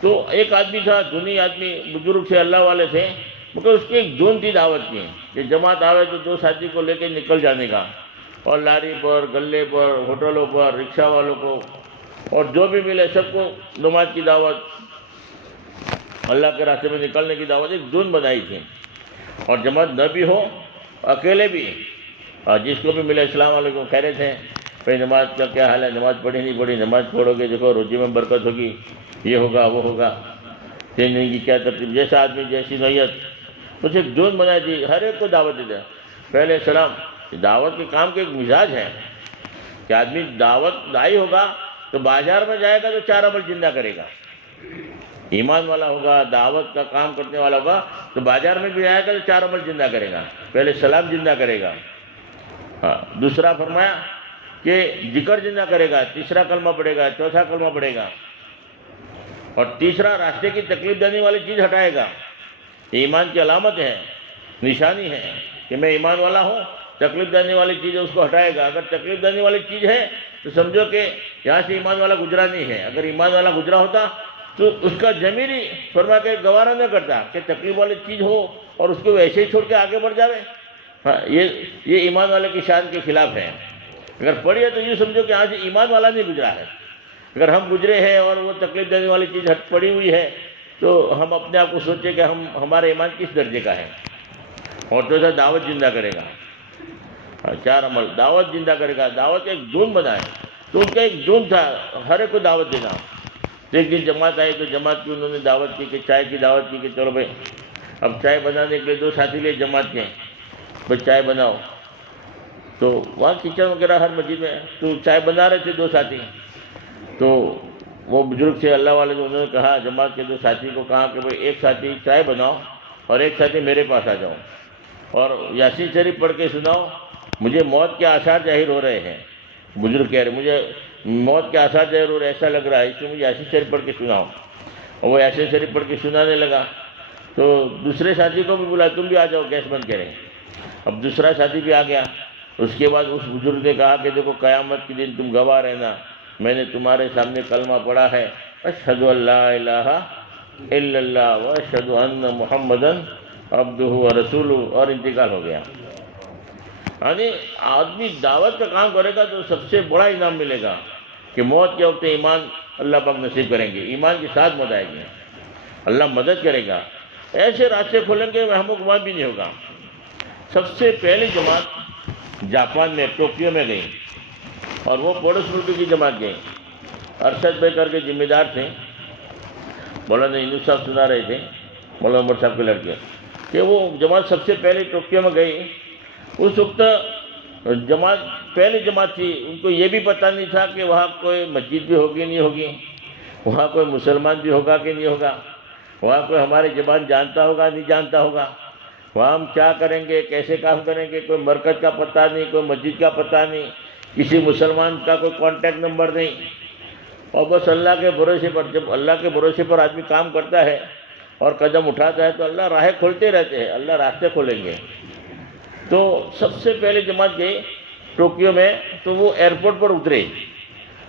تو ایک آدمی تھا، دھنی آدمی، بزرگ سے اللہ والے تھے، مگر اس کی ایک دھن تھی دعوت کی کہ جماعت آوے تو 2 ساتھی کو لے کے نکل جانے کا، اور لاری پر، گلے پر، ہوٹلوں پر، رکشہ والوں کو، اور جو بھی ملے سب کو نماز کی دعوت، اللہ کے راستے میں نکلنے کی دعوت، ایک دھن بنائی تھی۔ اور جماعت نہ بھی ہو، اکیلے بھی، اور جس کو بھی ملے السلام علیکم خیریت ہے، بھائی نماز کا کیا حال ہے، نماز پڑھی نہیں پڑھی، نماز پڑھو گے دیکھو روزی میں برکت ہوگی، یہ ہوگا وہ ہوگا، 3 دن کی کیا ترتیب، جیسا آدمی جیسی نیت، کچھ ایک دھن بنائی تھی، ہر ایک کو دعوت دے دیا۔ پہلے سلام، دعوت کے کام کے ایک مزاج ہے کہ آدمی دعوت دائی ہوگا تو بازار میں جائے گا تو 4 عمل زندہ کرے گا، ایمان والا ہوگا، دعوت کا کام کرنے والا ہوگا تو بازار میں بھی جائے گا تو 4 عمل زندہ کرے گا۔ پہلے سلام زندہ کرے گا، ہاں دوسرا فرمایا کہ کہ ذکر زندہ کرے گا، تیسرا کلمہ پڑھے گا، چوتھا کلمہ پڑھے گا، اور تیسرا راستے کی تکلیف دینے والی چیز ہٹائے گا۔ یہ ایمان کی علامت ہے، نشانی ہے کہ میں ایمان والا ہوں۔ تکلیف دینے والی چیز ہے اس کو ہٹائے گا۔ اگر تکلیف دینے والی چیز ہے تو سمجھو کہ یہاں سے ایمان والا گزرا نہیں ہے۔ اگر ایمان والا گزرا ہوتا تو اس کا ضمیر ہی فرما کے گوارا نہ کرتا کہ تکلیف والی چیز ہو اور اس کو ویسے ہی چھوڑ کے آگے بڑھ جاوے۔ ہاں، یہ ایمان والے کی شان کے خلاف ہے۔ اگر پڑھی ہے تو یہ سمجھو کہ یہاں سے ایمان والا نہیں گزرا ہے۔ اگر ہم گزرے ہیں اور وہ تکلیف دینے والی چیز ہٹ پڑی ہوئی ہے تو ہم اپنے آپ کو سوچیں کہ ہمارا ایمان کس درجے کا ہے۔ اور تو ایسا دعوت زندہ کرے گا، 4 عمل، دعوت زندہ کرے گا۔ دعوت ایک جون بنائے تو ان کا ایک جون تھا ہر ایک کو دعوت دینا۔ ایک دن جماعت آئی تو جماعت کی انہوں نے دعوت کی کہ چائے کی دعوت کی کہ چلو بھائی اب چائے بنانے کے لیے 2 ساتھی لے جماعت کے، بھائی چائے بناؤ۔ تو وہاں کچن وغیرہ ہر مسجد میں تو چائے بنا رہے تھے 2 ساتھی۔ تو وہ بزرگ سے اللہ والے جو انہوں نے کہا جماعت کے 2 ساتھی کو کہا کہ بھائی ایک ساتھی چائے بناؤ اور ایک ساتھی میرے پاس آ جاؤ اور یاسین شریف پڑھ کے سناؤ، مجھے موت کے آثار ظاہر ہو رہے ہیں۔ بزرگ کہہ رہے مجھے موت کے آثار ظاہر ہو رہے ایسا لگ رہا ہے، اس لیے مجھے یاسین شریف پڑھ کے سناؤ۔ اور وہ یاسین شریف پڑھ کے سنانے لگا تو دوسرے ساتھی کو بھی بولا تم بھی آ جاؤ گیس بند کریں۔ اب دوسرا ساتھی بھی آ گیا۔ اس کے بعد اس بزرگ نے کہا کہ دیکھو قیامت کے دن تم گواہ رہنا، میں نے تمہارے سامنے کلمہ پڑھا ہے، اشہد ان لا الہ الا اللہ واشہد ان محمدا عبدہ ورسولہ، اور انتقال ہو گیا۔ یعنی آدمی دعوت کا کام کرے گا تو سب سے بڑا انعام ملے گا کہ موت کے وقت ایمان اللہ پاک نصیب کریں گے، ایمان کے ساتھ موت آئے گی، اللہ مدد کرے گا، ایسے راستے کھولیں گے وہم و گمان بھی نہیں ہوگا۔ سب سے پہلی جماعت جاپان میں ٹوکیو میں گئی اور وہ پڑوس ملک کی جماعت گئی۔ ارشد بھائی کر کے ذمہ دار تھے، مولانا انوس صاحب سنا رہے تھے، مولانا عمر صاحب کے لڑکے، کہ وہ جماعت سب سے پہلے ٹوکیو میں گئی۔ اس وقت جماعت پہلی جماعت تھی، ان کو یہ بھی پتہ نہیں تھا کہ وہاں کوئی مسجد بھی ہوگی نہیں ہوگی، وہاں کوئی مسلمان بھی ہوگا کہ نہیں ہوگا، وہاں کوئی ہماری زبان جانتا ہوگا نہیں جانتا ہوگا، وہاں ہم کیا کریں گے کیسے کام کریں گے، کوئی مرکز کا پتہ نہیں، کوئی مسجد کا پتہ نہیں، کسی مسلمان کا کوئی کانٹیکٹ نمبر نہیں، اور بس اللہ کے بھروسے پر، جب اللہ کے بھروسے پر آدمی کام کرتا ہے اور قدم اٹھاتا ہے تو اللہ راہیں کھولتے رہتے ہیں، اللہ راستے کھولیں گے۔ تو سب سے پہلے جماعت گئی ٹوکیو میں، تو وہ ایئرپورٹ پر اترے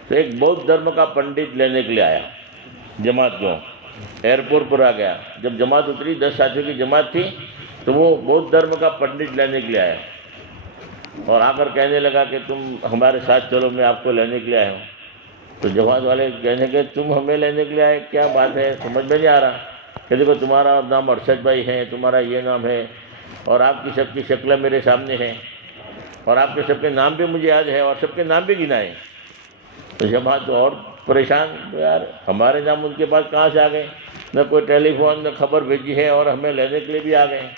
تو ایک بودھ دھرم کا پنڈت لینے کے لیے آیا جماعت کو، ایئرپورٹ پر آ گیا۔ جب جماعت اتری 10 ساتھیوں کی جماعت تھی تو وہ بودھ دھرم کا پنڈت لینے کے لیے آیا اور آ کر کہنے لگا کہ تم ہمارے ساتھ چلو، میں آپ کو لینے کے لیے آیا ہوں۔ تو جماعت والے کہنے کہ تم ہمیں لینے کے لیے آئے، کیا بات ہے، سمجھ میں نہیں آ رہا کہ دیکھو تمہارا نام ارشد بھائی ہے، تمہارا یہ نام ہے اور آپ کی سب کی شکلیں میرے سامنے ہیں اور آپ کے سب کے نام بھی مجھے یاد ہے اور سب کے نام بھی گنائے۔ تو جماعت تو اور پریشان، تو یار ہمارے نام ان کے پاس کہاں سے آ گئے، نہ کوئی ٹیلی فون نہ خبر بھیجی ہے اور ہمیں لینے کے لیے بھی آ گئے۔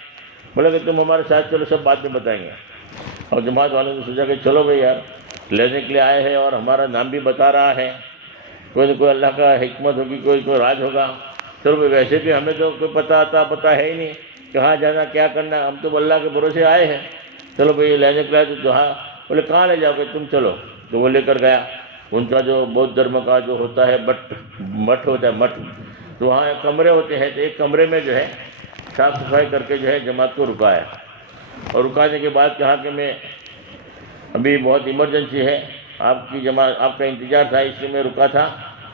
بولے کہ تم ہمارے ساتھ چلو، سب بعد میں بتائیں گے۔ اور جماعت والوں نے سوچا کہ چلو بھائی یار لینے کے لیے آئے ہیں اور ہمارا نام بھی بتا رہا ہے، کوئی نہ کوئی اللہ کا حکمت ہوگی، کوئی راج ہوگا۔ چلو بھائی ویسے بھی ہمیں تو کوئی پتہ ہے ہی نہیں کہاں جانا کیا کرنا، ہم تو اللہ کے بھروسے آئے ہیں، چلو بھائی لینے کے لیے تو ہاں۔ بولے کہاں لے جاؤ گے تم، چلو۔ تو وہ لے کر گیا ان کا جو بودھ دھرم کا جو ہوتا ہے مٹھ ہوتا ہے، مٹھ، تو وہاں کمرے ہوتے ہیں، تو ایک کمرے میں جو ہے صاف صفائی کر کے جو ہے جماعت کو رکایا اور رکانے کے بعد کہا کہ میں ابھی بہت ایمرجنسی ہے، آپ کی جماعت آپ کا انتظار تھا اس لیے میں رکا تھا،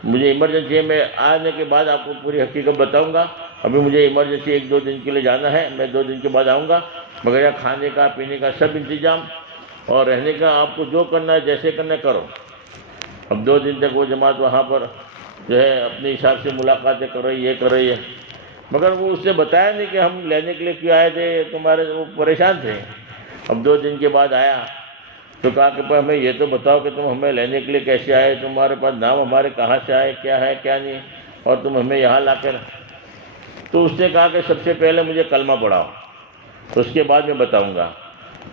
مجھے ایمرجنسی ہے، میں آنے کے بعد آپ کو پوری حقیقت بتاؤں گا، ابھی مجھے ایمرجنسی 1-2 دن کے لیے جانا ہے، میں 2 دن کے بعد آؤں گا، مگر یہاں کھانے کا پینے کا سب انتظام اور رہنے کا آپ کو جو کرنا ہے جیسے کرنا ہے کرو۔ اب 2 دن تک وہ جماعت وہاں پر جو ہے اپنے حساب سے ملاقاتیں کر رہی ہے کر رہی ہے، مگر وہ اس سے بتایا نہیں کہ ہم لینے کے لیے کیوں آئے تھے، تمہارے وہ پریشان تھے۔ اب 2 دن کے بعد آیا تو کہا کہ ہمیں یہ تو بتاؤ کہ تم ہمیں لینے کے لیے کیسے آئے، تمہارے پاس نام ہمارے کہاں سے آئے، کیا ہے کیا نہیں، اور تم ہمیں یہاں لا کر۔ تو اس نے کہا کہ سب سے پہلے مجھے کلمہ پڑھاؤ، اس کے بعد میں بتاؤں گا۔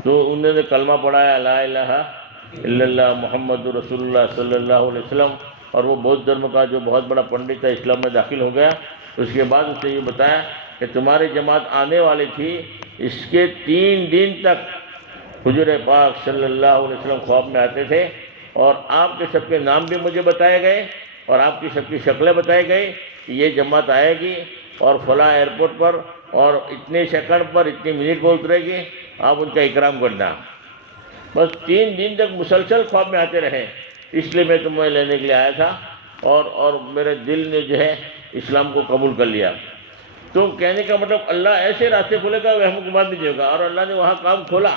تو انہوں نے کلمہ پڑھایا لا الہ الا اللہ محمد رسول اللہ صلی اللہ علیہ وسلم، اور وہ بودھ دھرم کا جو بہت بڑا پنڈت تھا اسلام میں داخل ہو گیا۔ اس کے بعد اس نے یہ بتایا کہ تمہاری جماعت آنے والی تھی، اس کے 3 دن تک حضور پاک صلی اللہ علیہ وسلم خواب میں آتے تھے اور آپ کے سب کے نام بھی مجھے بتائے گئے اور آپ کی سب کی شکلیں بتائی گئی کہ یہ جماعت آئے گی اور فلاں ایئرپورٹ پر اور اتنے سیکنڈ پر اتنی منٹ پر اترے گی، آپ ان کا اکرام کرنا۔ بس 3 دن تک مسلسل خواب میں آتے رہے، اس لیے میں تمہیں لینے کے لیے آیا تھا اور میرے دل نے جو ہے اسلام کو قبول کر لیا۔ تو کہنے کا مطلب اللہ ایسے راستے کھولے گا وہ ہم گمان نہیں دے گا، اور اللہ نے وہاں کام کھولا۔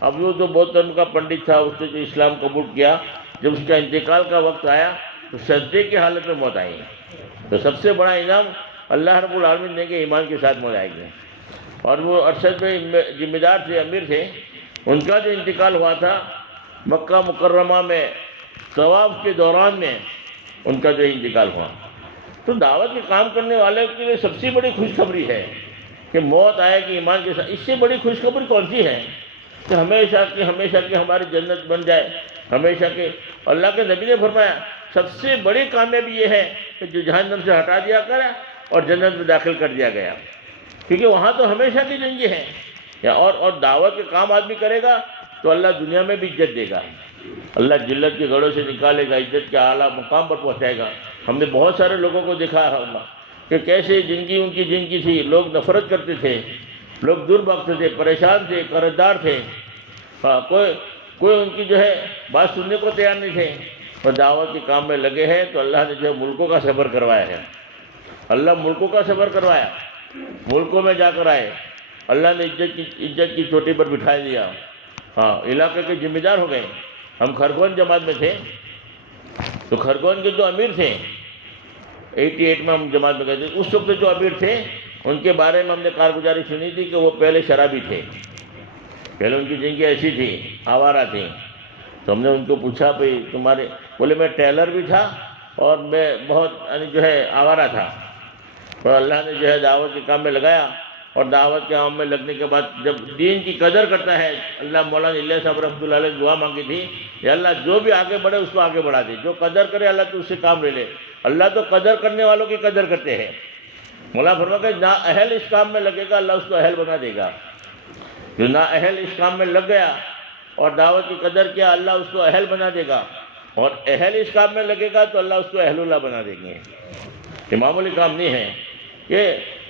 اب وہ تو بودھ دھرم کا پنڈت تھا، اس نے جو اسلام قبول کیا، جب اس کا انتقال کا وقت آیا تو سجدے کی حالت میں موت آئی۔ تو سب سے بڑا انعام اللہ رب العالمین دیں گے ایمان کے ساتھ موت آئے گی۔ اور وہ ارشد میں ذمہ دار تھے، امیر تھے، ان کا جو انتقال ہوا تھا مکہ مکرمہ میں طواف کے دوران میں ان کا جو انتقال ہوا۔ تو دعوت کے کام کرنے والے کے لیے سب سے بڑی خوشخبری ہے کہ موت آئے گی ایمان کے ساتھ۔ اس سے بڑی خوشخبری کون سی ہے کہ ہمیشہ کی ہماری جنت بن جائے، ہمیشہ کے۔ اللہ کے نبی نے فرمایا سب سے بڑی کامیابی یہ ہے کہ جو جہنم سے ہٹا دیا گیا اور جنت میں داخل کر دیا گیا، کیونکہ وہاں تو ہمیشہ کی زندگی ہے۔ اور دعوت کے کام آدمی کرے گا تو اللہ دنیا میں بھی عزت دے گا، اللہ جلت کے گڑھوں سے نکالے گا، عزت کے اعلیٰ مقام پر پہنچائے گا۔ ہم نے بہت سارے لوگوں کو دیکھا ہے کہ کیسے زندگی ان کی زندگی تھی، لوگ نفرت کرتے تھے، لوگ دور بھاگتے تھے، پریشان تھے، قرض دار تھے، کوئی ان کی جو ہے بات سننے کو تیار نہیں تھے، اور دعوت کے کام میں لگے ہیں تو اللہ نے جو ہے ملکوں کا سفر کروایا ہے۔ اللہ ملکوں کا سفر کروایا، ملکوں میں جا کر آئے، اللہ نے عزت کی چوٹی پر بٹھا دیا۔ علاقے کے ذمہ دار ہو گئے۔ ہم خرگون جماعت میں تھے تو خرگون کے جو امیر تھے، 88 میں ہم جماعت میں گئے تھے، اس وقت جو امیر تھے ان کے بارے میں ہم نے کارگزاری سنی تھی کہ وہ پہلے شرابی تھے، پہلے ان کی زندگی ایسی تھی، آوارہ تھی۔ تو ہم نے ان کو پوچھا بھائی تمہارے، بولے میں ٹیلر بھی تھا اور میں بہت جو ہے آوارہ تھا۔ اور اللہ نے جو ہے دعوت کے کام میں لگایا، اور دعوت کے کام میں لگنے کے بعد جب دین کی قدر کرتا ہے، اللہ مولانا الیاس صاحب رحمۃ اللہ علیہ دعا مانگی تھی کہ اللہ جو بھی آگے بڑھے اس کو آگے بڑھا دے، جو قدر کرے اللہ تو اس سے کام لے لے۔ اللہ تو قدر کرنے والوں کی قدر کرتے ہیں۔ مولانا فرماتا ہے نا اہل اس کام میں لگے گا اللہ اس کو اہل بنا دے گا، جو نا اہل اس کام میں لگ گیا اور دعوت کی قدر کیا اللہ اس کو اہل بنا دے گا، اور اہل اس کام میں لگے گا تو اللہ اس کو اہل اللہ بنا دیں گے۔ یہ معمولی کام نہیں ہے۔ یہ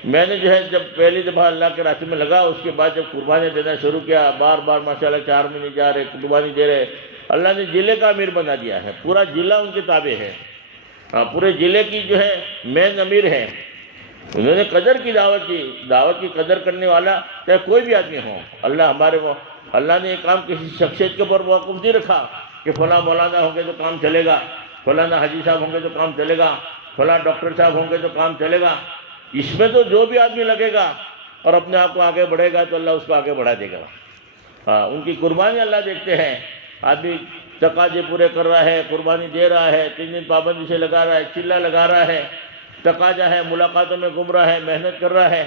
میں نے جو ہے جب پہلی دفعہ اللہ کے راستے میں لگا، اس کے بعد جب قربانی دینا شروع کیا، بار بار ماشاءاللہ 4 مہینے جا رہے قربانی دے رہے، اللہ نے ضلع کا امیر بنا دیا ہے، پورا ضلع ان کے تابع ہے۔ پورے ضلع کی جو ہے مین امیر ہے، انہوں نے قدر کی دعوت کی قدر کرنے والا چاہے کوئی بھی آدمی ہو۔ اللہ نے یہ کام کسی شخصیت کے اوپر موقف نہیں رکھا کہ فلاں مولانا ہوں گے تو کام چلے گا، فلاں حاجی صاحب ہوں گے تو کام چلے گا، فلاں ڈاکٹر صاحب ہوں گے تو کام چلے گا۔ اس میں تو جو بھی آدمی لگے گا اور اپنے آپ کو آگے بڑھے گا تو اللہ اس کو آگے بڑھا دے گا۔ ان کی قربانی اللہ دیکھتے ہیں۔ آدمی تقاضے پورے کر رہا ہے، قربانی دے رہا ہے، 3 دن پابندی سے لگا رہا ہے، چلا لگا رہا ہے، تقاضا ہے، ملاقاتوں میں گھوم رہا ہے، محنت کر رہا ہے،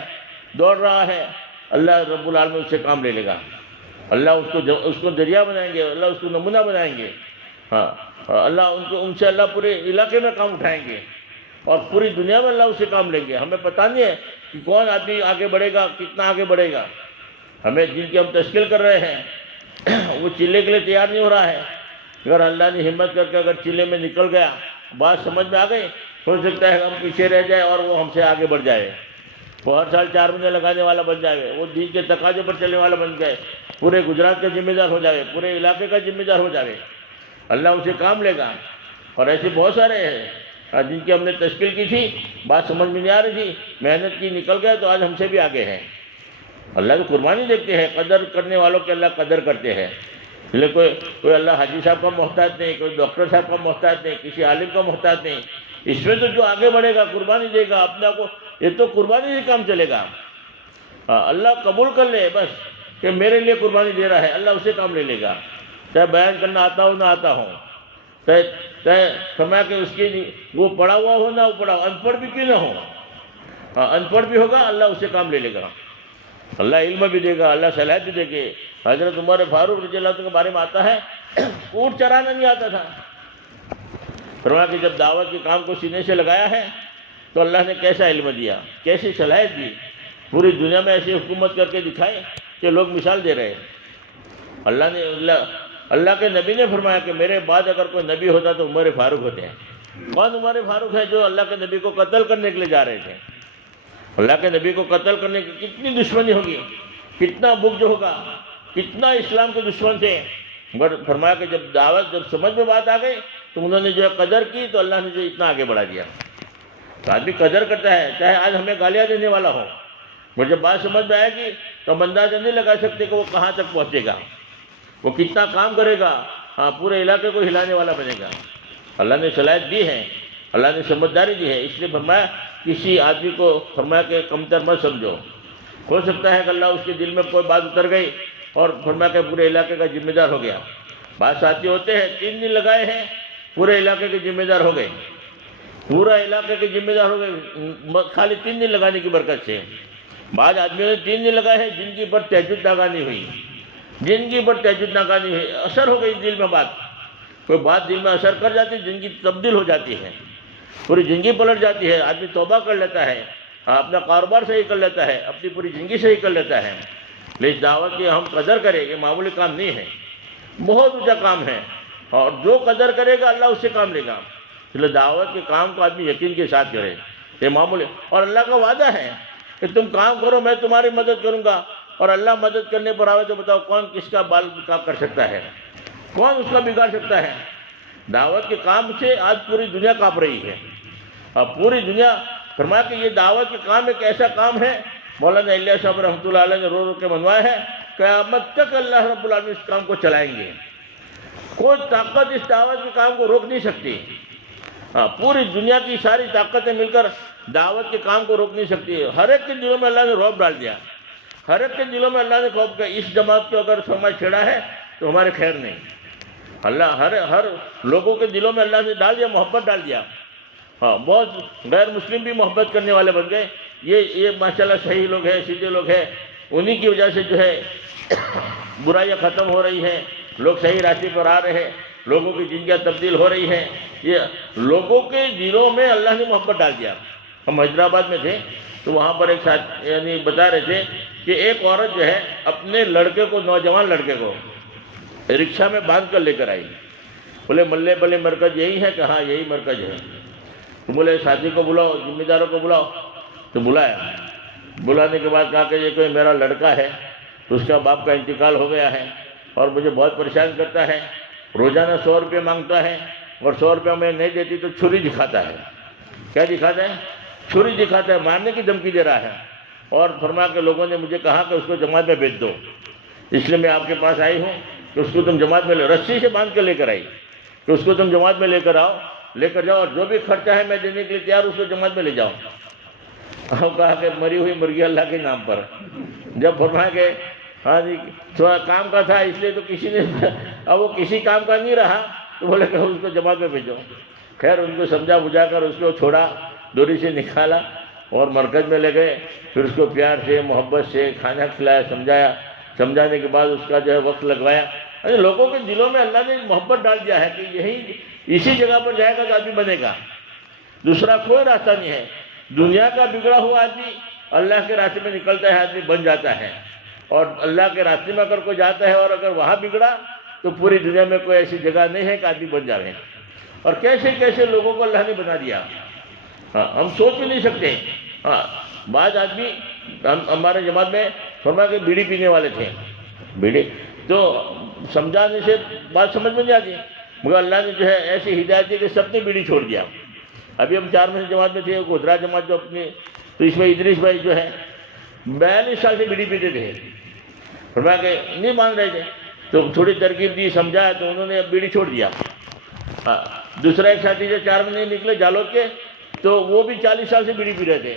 دوڑ رہا ہے، اللہ رب العالمین اس سے کام لے لے گا۔ اللہ اس کو ذریعہ بنائیں گے، اللہ اس کو نمونہ بنائیں گے۔ اللہ ان سے اللہ پورے علاقے میں کام اٹھائیں گے اور پوری دنیا میں اللہ اس سے کام لیں گے۔ ہمیں پتہ نہیں ہے کہ کون آدمی آگے بڑھے گا، کتنا آگے بڑھے گا۔ ہمیں جن کی ہم تشکیل کر رہے ہیں وہ چلے کے لیے تیار نہیں ہو رہا ہے۔ اگر اللہ نے ہمت کر کے اگر چلے میں نکل گیا، بات سمجھ میں آ گئی، ہو سکتا ہے ہم پیچھے رہ جائے اور وہ ہم سے آگے بڑھ جائے، وہ ہر سال 4 مہینے لگانے والا بن جائے، وہ دین کے تقاضے پر چلنے والا بن جائے، پورے گجرات کا ذمہ دار ہو جائے، پورے علاقے کا ذمہ دار ہو جائے، اللہ اسے کام لے گا۔ اور ایسے بہت سارے ہیں جن کی ہم نے تشکیل کی تھی، بات سمجھ میں نہیں آ رہی تھی، محنت کی، نکل گئے تو آج ہم سے بھی آگے ہیں۔ اللہ کی قربانی دیکھتے ہیں، قدر کرنے والوں کی اللہ قدر کرتے ہیں۔ اس لیے کوئی اللہ حاجی صاحب کا محتاج نہیں، کوئی ڈاکٹر صاحب کا محتاج نہیں، کسی عالم کا محتاج نہیں۔ اس میں تو جو آگے بڑھے گا، قربانی دے گا اپنے آپ کو، یہ تو قربانی سے کام چلے گا۔ اللہ قبول کر لے بس کہ میرے لیے قربانی دے رہا ہے، اللہ اسے کام لے لے گا، چاہے بیان کرنا آتا ہو نہ آتا ہو، چاہے فرمایا کہ اس کی وہ پڑھا ہوا ہو نہ وہ پڑھا ہو، ان پڑھ بھی کیوں نہ ہو، ان پڑھ بھی ہوگا اللہ اسے کام لے لے گا، اللہ علم بھی دے گا، اللہ صلاحیت بھی دے گے۔ حضرت عمر فاروق رضی اللہ عنہ کے بارے میں آتا ہے اونٹ چرانا نہیں آتا تھا، فرمایا کہ جب دعوت کے کام کو سینے سے لگایا ہے تو اللہ نے کیسا علم دیا، کیسی صلاحیت دی، پوری دنیا میں ایسی حکومت کر کے دکھائی کہ لوگ مثال دے رہے ہیں۔ اللہ نے اللہ کے نبی نے فرمایا کہ میرے بعد اگر کوئی نبی ہوتا تو عمر فاروق ہوتے ہیں۔ کون عمر فاروق ہے جو اللہ کے نبی کو قتل کرنے کے لیے جا رہے تھے؟ اللہ کے نبی کو قتل کرنے کی کتنی دشمنی ہوگی، کتنا بغض ہوگا، کتنا اسلام کے دشمن تھے، مگر فرمایا کہ جب سمجھ میں بات آ گئی تو انہوں نے جو ہے قدر کی، تو اللہ نے جو اتنا آگے بڑھا دیا۔ تو آدمی قدر کرتا ہے، چاہے آج ہمیں گالیاں دینے والا ہو، اور جب بات سمجھ میں آئے گی تو ہم اندازہ نہیں لگا سکتے کہ وہ کہاں تک پہنچے گا، وہ کتنا کام کرے گا، ہاں پورے علاقے کو ہلانے والا بنے گا۔ اللہ نے صلاحیت دی ہے، اللہ نے سمجھداری دی ہے، اس لیے فرمایا کسی آدمی کو فرمایا کہ کمتر مت سمجھو۔ ہو سکتا ہے کہ اللہ اس کے دل میں کوئی بات اتر گئی اور فرمایا کہ پورے علاقے کا ذمہ دار ہو گیا۔ بعض ساتھی ہوتے ہیں 3 دن لگائے ہیں، پورے علاقے کے ذمہ دار ہو گئے، پورا علاقے کے ذمہ دار ہو گئے خالی 3 دن لگانے کی برکت سے۔ بعض آدمیوں نے 3 دن لگائے ہیں، جن کی پر تہجد ناگانی ہوئی، جن کی پر تہجد ناگانی ہوئی، اثر ہو گئی دل میں بات، کوئی بات دل میں اثر کر جاتی ہے، زندگی تبدیل ہو جاتی ہے، پوری زندگی پلٹ جاتی ہے، آدمی توبہ کر لیتا ہے، اپنا کاروبار صحیح کر لیتا ہے، اپنی پوری زندگی صحیح کر لیتا ہے۔ لیکن دعوت کی ہم قدر کریں، یہ معمولی کام نہیں ہے، بہت اونچا کام ہے، اور جو قدر کرے گا اللہ اس سے کام لے گا۔ اس لیے دعوت کے کام کو آدمی یقین کے ساتھ کرے، یہ معمولی، اور اللہ کا وعدہ ہے کہ تم کام کرو میں تمہاری مدد کروں گا، اور اللہ مدد کرنے پر آوے تو بتاؤ کون کس کا بال کام کر سکتا ہے، کون اس کا بگاڑ سکتا ہے۔ دعوت کے کام سے آج پوری دنیا کانپ رہی ہے، اور پوری دنیا فرمایا کہ یہ دعوت کے کام ایک ایسا کام ہے، مولانا الیاس صاحب رحمۃ اللہ علیہ نے رو رو کے منوایا ہے، قیامت تک اللہ رب العالمین اس کام کو چلائیں گے، کوئی طاقت اس دعوت کے کام کو روک نہیں سکتی۔ پوری دنیا کی ساری طاقتیں مل کر دعوت کے کام کو روک نہیں سکتی۔ ہر ایک کے دلوں میں اللہ نے رعب ڈال دیا، ہر ایک کے دلوں میں اللہ نے خوف کیا، اس جماعت کو اگر فرما چھیڑا ہے تو ہمارے خیر نہیں۔ اللہ ہر لوگوں کے دلوں میں اللہ نے ڈال دیا، محبت ڈال دیا۔ ہاں، بہت غیر مسلم بھی محبت کرنے والے بن گئے۔ یہ ماشاءاللہ صحیح لوگ ہیں، سیدھے لوگ ہیں، انہی کی وجہ سے جو ہے برائیاں ختم ہو رہی ہیں، لوگ صحیح راستے پر آ رہے ہیں، لوگوں کی زندگیاں تبدیل ہو رہی ہیں۔ یہ لوگوں کے دلوں میں اللہ نے محبت ڈال دیا۔ ہم حیدرآباد میں تھے تو وہاں پر ایک ساتھ یعنی بتا رہے تھے کہ ایک عورت جو ہے اپنے لڑکے کو، نوجوان لڑکے کو رکشہ میں باندھ کر لے کر آئی۔ بولے ملے بلے مرکز یہی ہے کہ ہاں یہی مرکز ہے۔ تو بولے ساتھی کو بلاؤ، ذمہ داروں کو بلاؤ، تو بلایا۔ بلانے کے بعد کہا کہ یہ کوئی میرا لڑکا ہے، تو اس کا باپ کا انتقال ہو گیا ہے اور مجھے بہت پریشان کرتا ہے، روزانہ 100 روپے مانگتا ہے، اور 100 روپے میں نہیں دیتی تو چھری دکھاتا ہے۔ کیا دکھاتا ہے؟ چھری دکھاتا ہے، مارنے کی دھمکی دے رہا ہے، اور فرما کے لوگوں نے مجھے کہا کہ اس کو جماعت میں بھیج دو، اس لیے میں آپ کے پاس آئی ہوں کہ اس کو تم جماعت میں رسی سے باندھ کر لے کر آئی کہ اس کو تم جماعت میں لے کر جاؤ، اور جو بھی خرچہ ہے میں دینے کے لیے تیار، اس کو جماعت میں لے جاؤ۔ اب کہا کہ مری ہوئی مرغی اللہ کے نام پر۔ جب فرمایا کہ ہاں جی تھوڑا کام کا تھا اس لیے تو کسی نے، اب وہ کسی کام کا نہیں رہا تو بولے کہ اس کو جماعت میں بھیجو۔ خیر ان کو سمجھا بجھا کر اس کو چھوڑا، دوری سے نکالا اور مرکز میں لے گئے، پھر اس کو پیار سے محبت سے کھانا کھلایا، سمجھایا، سمجھانے کے بعد اس کا جو ہے وقت لگوایا۔ لوگوں کے دلوں میں اللہ نے محبت ڈال دیا ہے کہ یہی اسی جگہ پر جائے گا تو آدمی بنے گا، دوسرا کوئی راستہ نہیں ہے۔ دنیا کا بگڑا ہوا آدمی اللہ کے راستے میں نکلتا ہے، آدمی بن جاتا ہے، اور اللہ کے راستے میں اگر کوئی جاتا ہے اور اگر وہاں بگڑا تو پوری دنیا میں کوئی ایسی جگہ نہیں ہے کہ آدمی بن جائے۔ اور کیسے کیسے لوگوں کو اللہ نے بنا دیا، ہم سوچ بھی نہیں سکتے۔ بعض آدمی ہمارے جماعت میں فرمایا کہ بیڑی پینے والے تھے، بیڑی تو سمجھانے سے بات سمجھ میں نہیں آتی، مگر اللہ نے جو ہے ایسی ہدایت دی کہ سب نے بیڑی چھوڑ دیا۔ ابھی ہم 4 میں سے جماعت میں تھے، گودرا جماعت جو اپنی، تو اس میں ادریس بھائی جو ہے 42 سال سے بیڑی پیتے تھے، فرمایا کہ نہیں مان رہے تھے، تو تھوڑی ترغیب دی، سمجھایا تو انہوں نے اب بیڑی چھوڑ دیا۔ دوسرا ایک ساتھی جو 4 مہینے نکلے جالوت کے، تو وہ بھی 40 سال سے بیڑی پی رہے تھے،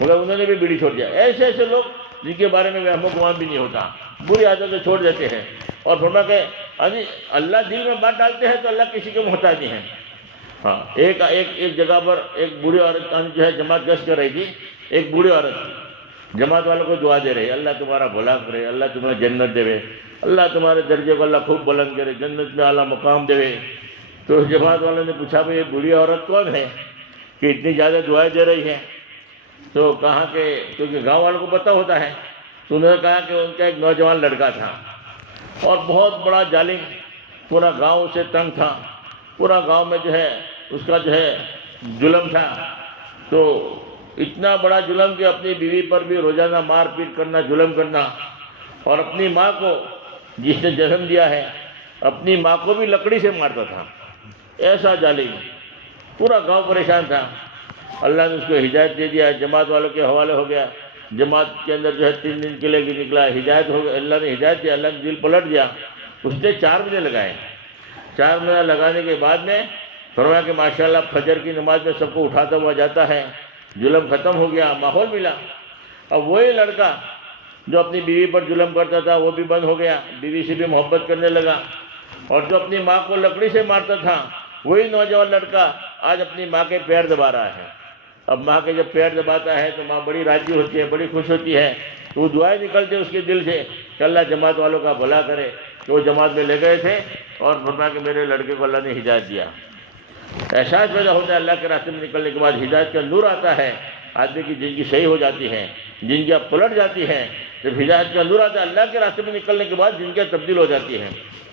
مگر انہوں نے بھی بیڑی چھوڑ دیا۔ ایسے ایسے لوگ جن کے بارے میں وہم و گمان بھی نہیں ہوتا، بری عادتیں چھوڑ دیتے ہیں، اور فرمایا کہ اللہ دل میں بات ڈالتے ہیں تو اللہ کسی کے محتاج نہیں ہے۔ ایک جگہ پر ایک بوڑھی عورت جو ہے جماعت گشت کر رہی تھی، ایک بوڑھی عورت جماعت والوں کو دعا دے رہی، اللہ تمہارا بھلا کرے، اللہ تمہیں جنت دے، اللہ تمہارے درجے کو اللہ خوب بلند کرے، جنت میں اعلیٰ مقام دے۔ تو جماعت والوں نے پوچھا بھائی یہ بوڑھی عورت کون ہے کہ اتنی زیادہ دعائیں دے رہی ہے؟ تو کہا کہ کیونکہ گاؤں والوں کو پتہ ہوتا ہے، تو انہوں نے کہا کہ ان کا ایک نوجوان لڑکا تھا اور بہت بڑا ظالم پورا گاؤں اسے تنگ تھا، پورا گاؤں میں جو ہے اس کا جو ہے ظلم تھا، تو اتنا بڑا ظلم کہ اپنی بیوی پر بھی روزانہ مار پیٹ کرنا، ظلم کرنا، اور اپنی ماں کو جس نے جنم دیا ہے اپنی ماں کو بھی لکڑی سے مارتا تھا، ایسا ظالم، پورا گاؤں پریشان تھا۔ اللہ نے اس کو ہدایت دے دیا، جماعت والوں کے حوالے ہو گیا، جماعت کے اندر جو ہے 3 دن کے لیے نکلا، ہدایت ہو گیا، اللہ نے ہدایت دیا، اللہ نے دل پلٹ دیا۔ اس نے 4 مہینے لگائے، 4 مہینے لگانے کے بعد میں فرمایا کہ ماشاءاللہ فجر کی نماز میں سب کو اٹھاتا ہوا جاتا ہے، ظلم ختم ہو گیا، ماحول ملا۔ اب وہی لڑکا جو اپنی بیوی پر ظلم کرتا تھا وہ بھی بند ہو گیا، بیوی سے بھی محبت کرنے لگا، اور جو اپنی ماں کو لکڑی سے مارتا تھا وہی نوجوان لڑکا آج اپنی ماں کے پیر دبا رہا ہے۔ اب ماں کے جب پیر دباتا ہے تو ماں بڑی راضی ہوتی ہے، بڑی خوش ہوتی ہے، تو وہ دعائیں نکلتی اس کے دل سے کہ اللہ جماعت والوں کا بھلا کرے، کہ وہ جماعت میں لے گئے تھے اور فرمایا کہ میرے لڑکے کو اللہ نے ہدایت دیا۔ احساس پیدا ہوتا ہے اللہ کے راستے میں نکلنے کے بعد، ہدایت کا نور آتا ہے، آدمی کی زندگی صحیح ہو جاتی ہے، زندگیاں پلٹ جاتی ہیں۔ جب ہدایت کا نور آتا ہے اللہ کے راستے میں نکلنے کے بعد زندگیاں تبدیل ہو جاتی ہیں۔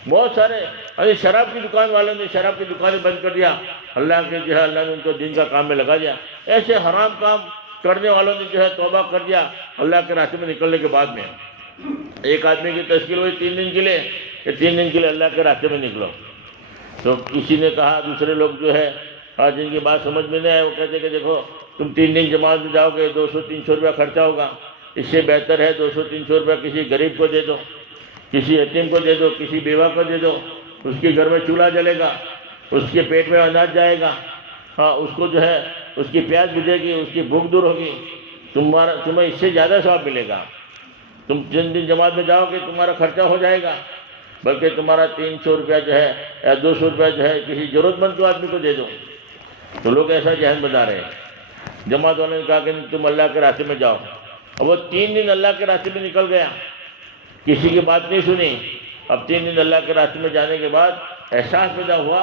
بہت سارے شراب کی دکان والوں نے شراب کی دکانیں بند کر دیا، اللہ کے جو ہے اللہ نے ان کو دین کا کام میں لگا دیا۔ ایسے حرام کام کرنے والوں نے جو ہے توبہ کر دیا اللہ کے راستے میں نکلنے کے بعد میں۔ ایک آدمی کی تشکیل ہوئی 3 دن کے لیے کہ 3 دن کے لیے اللہ کے راستے میں نکلو، تو کسی نے کہا، دوسرے لوگ جو ہے آج جن کی بات سمجھ میں نہیں آئے وہ کہتے کہ دیکھو تم 3 دن جماعت میں جاؤ گے 200-300 روپیہ خرچہ ہوگا، اس سے بہتر ہے 200-300 روپیہ کسی غریب کو دے دو، کسی یتیم کو دے دو، کسی بیوہ کو دے دو، اس کے گھر میں چولہا جلے گا، اس کے پیٹ میں اناج جائے گا، ہاں اس کو جو ہے اس کی پیاس بجھے گی، اس کی بھوک دور ہوگی، تمہیں اس سے زیادہ ثواب ملے گا۔ تم 3 دن جماعت میں جاؤ گے تمہارا خرچہ ہو جائے گا، بلکہ تمہارا 300 روپیہ جو ہے یا 200 روپیہ جو ہے کسی ضرورت مند کو آدمی کو دے دو۔ تو لوگ ایسا ذہن بنا رہے ہیں۔ جماعت والوں نے کہا کہ تم اللہ کے راستے میں جاؤ، اب وہ 3 دن اللہ کے راستے میں نکل گیا، کسی کی بات نہیں سنی۔ اب 3 دن اللہ کے راستے میں جانے کے بعد احساس پیدا ہوا،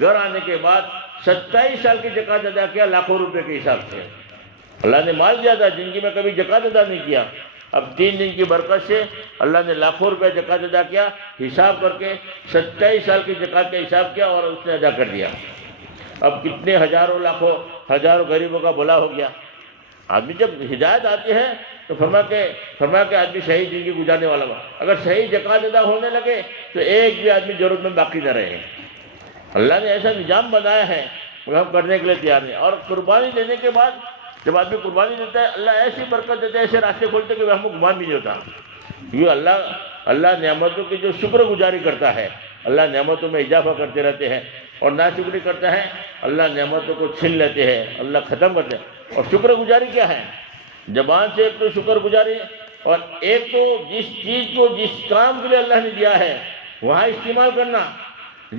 گھر آنے کے بعد 27 سال کی زکوٰۃ ادا کیا، لاکھوں روپے کے حساب سے۔ اللہ نے مال دیا تھا، زندگی میں کبھی زکوٰۃ ادا نہیں کیا، اب 3 دن کی برکت سے اللہ نے لاکھوں روپے زکوٰۃ ادا کیا، حساب کر کے 27 سال کی زکوٰۃ کا حساب کیا اور اس نے ادا کر دیا۔ اب کتنے ہزاروں لاکھوں ہزاروں غریبوں کا بھلا ہو گیا۔ آدمی جب ہدایت آتی ہے تو فرمایا کہ آدمی صحیح زندگی گزارنے والا ہوا، اگر صحیح زکوٰۃ ادا ہونے لگے تو ایک بھی آدمی ضرورت میں باقی نہ رہے۔ اللہ نے ایسا نظام بنایا ہے مگر ہم کرنے کے لیے تیار نہیں۔ اور قربانی دینے کے بعد جب آدمی قربانی دیتا ہے اللہ ایسی برکت دیتا ہے، ایسے راستے کھولتے کہ ہم کو گمان بھی نہیں ہوتا، کیونکہ اللہ نعمتوں کی جو شکر گزاری کرتا ہے، اللہ نعمتوں میں اضافہ کرتے رہتے ہیں، اور ناشکری کرتا ہے اللہ نعمتوں کو چھین لیتے ہیں، اللہ ختم کرتے ہیں۔ اور شکر گزاری کیا ہے؟ زبان سے ایک تو شکر گزاری، اور ایک تو جس چیز کو جس کام کے لیے اللہ نے دیا ہے وہاں استعمال کرنا،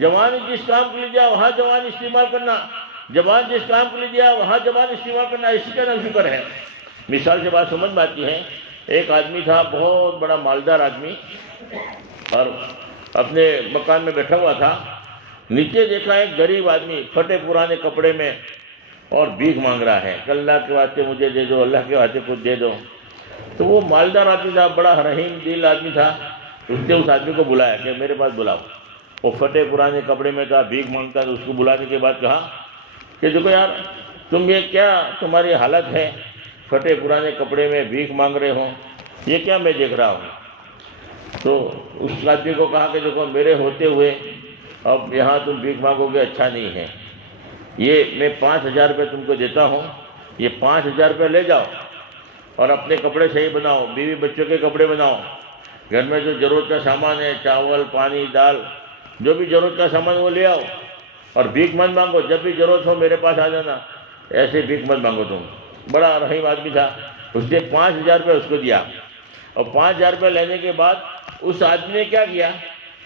زبان جس کام کے لیے دیا وہاں زبان استعمال کرنا، زبان جس کام کے لیے دیا وہاں زبان استعمال کرنا، اسی کا نام شکر ہے۔ مثال سے بات سمجھ میں آتی ہے، ایک آدمی تھا بہت بڑا مالدار آدمی، اور اپنے مکان میں بیٹھا ہوا تھا، نیچے دیکھا ایک غریب آدمی پھٹے پرانے کپڑے میں اور بھیک مانگ رہا ہے کہ اللہ کے واسطے مجھے دے دو، اللہ کے واسطے کچھ دے دو۔ تو وہ مالدار آدمی تھا، بڑا رحیم دل آدمی تھا، اس نے اس آدمی کو بلایا کہ میرے پاس بلاؤ۔ وہ پھٹے پرانے کپڑے میں تھا، بھیک مانگتا تھا، اس کو بلانے کے بعد کہا کہ دیکھو یار تم یہ کیا تمہاری حالت ہے، پھٹے پرانے کپڑے میں بھیک مانگ رہے ہو، یہ کیا میں دیکھ رہا ہوں۔ تو اس آدمی کو کہا کہ دیکھو میرے ہوتے ہوئے اب یہاں تم بھیک مانگو گے اچھا نہیں ہے، یہ میں 5000 روپے تم کو دیتا ہوں، یہ 5000 روپے لے جاؤ اور اپنے کپڑے صحیح بناؤ، بیوی بچوں کے کپڑے بناؤ، گھر میں جو ضرورت کا سامان ہے چاول پانی دال جو بھی ضرورت کا سامان وہ لے آؤ، اور بھیک مت مانگو، جب بھی ضرورت ہو میرے پاس آ جانا، ایسے بھیک مت مانگو تم۔ بڑا رحیم آدمی تھا، اس نے 5000 روپے اس کو دیا، اور 5000 روپے لینے کے بعد اس آدمی نے کیا کیا،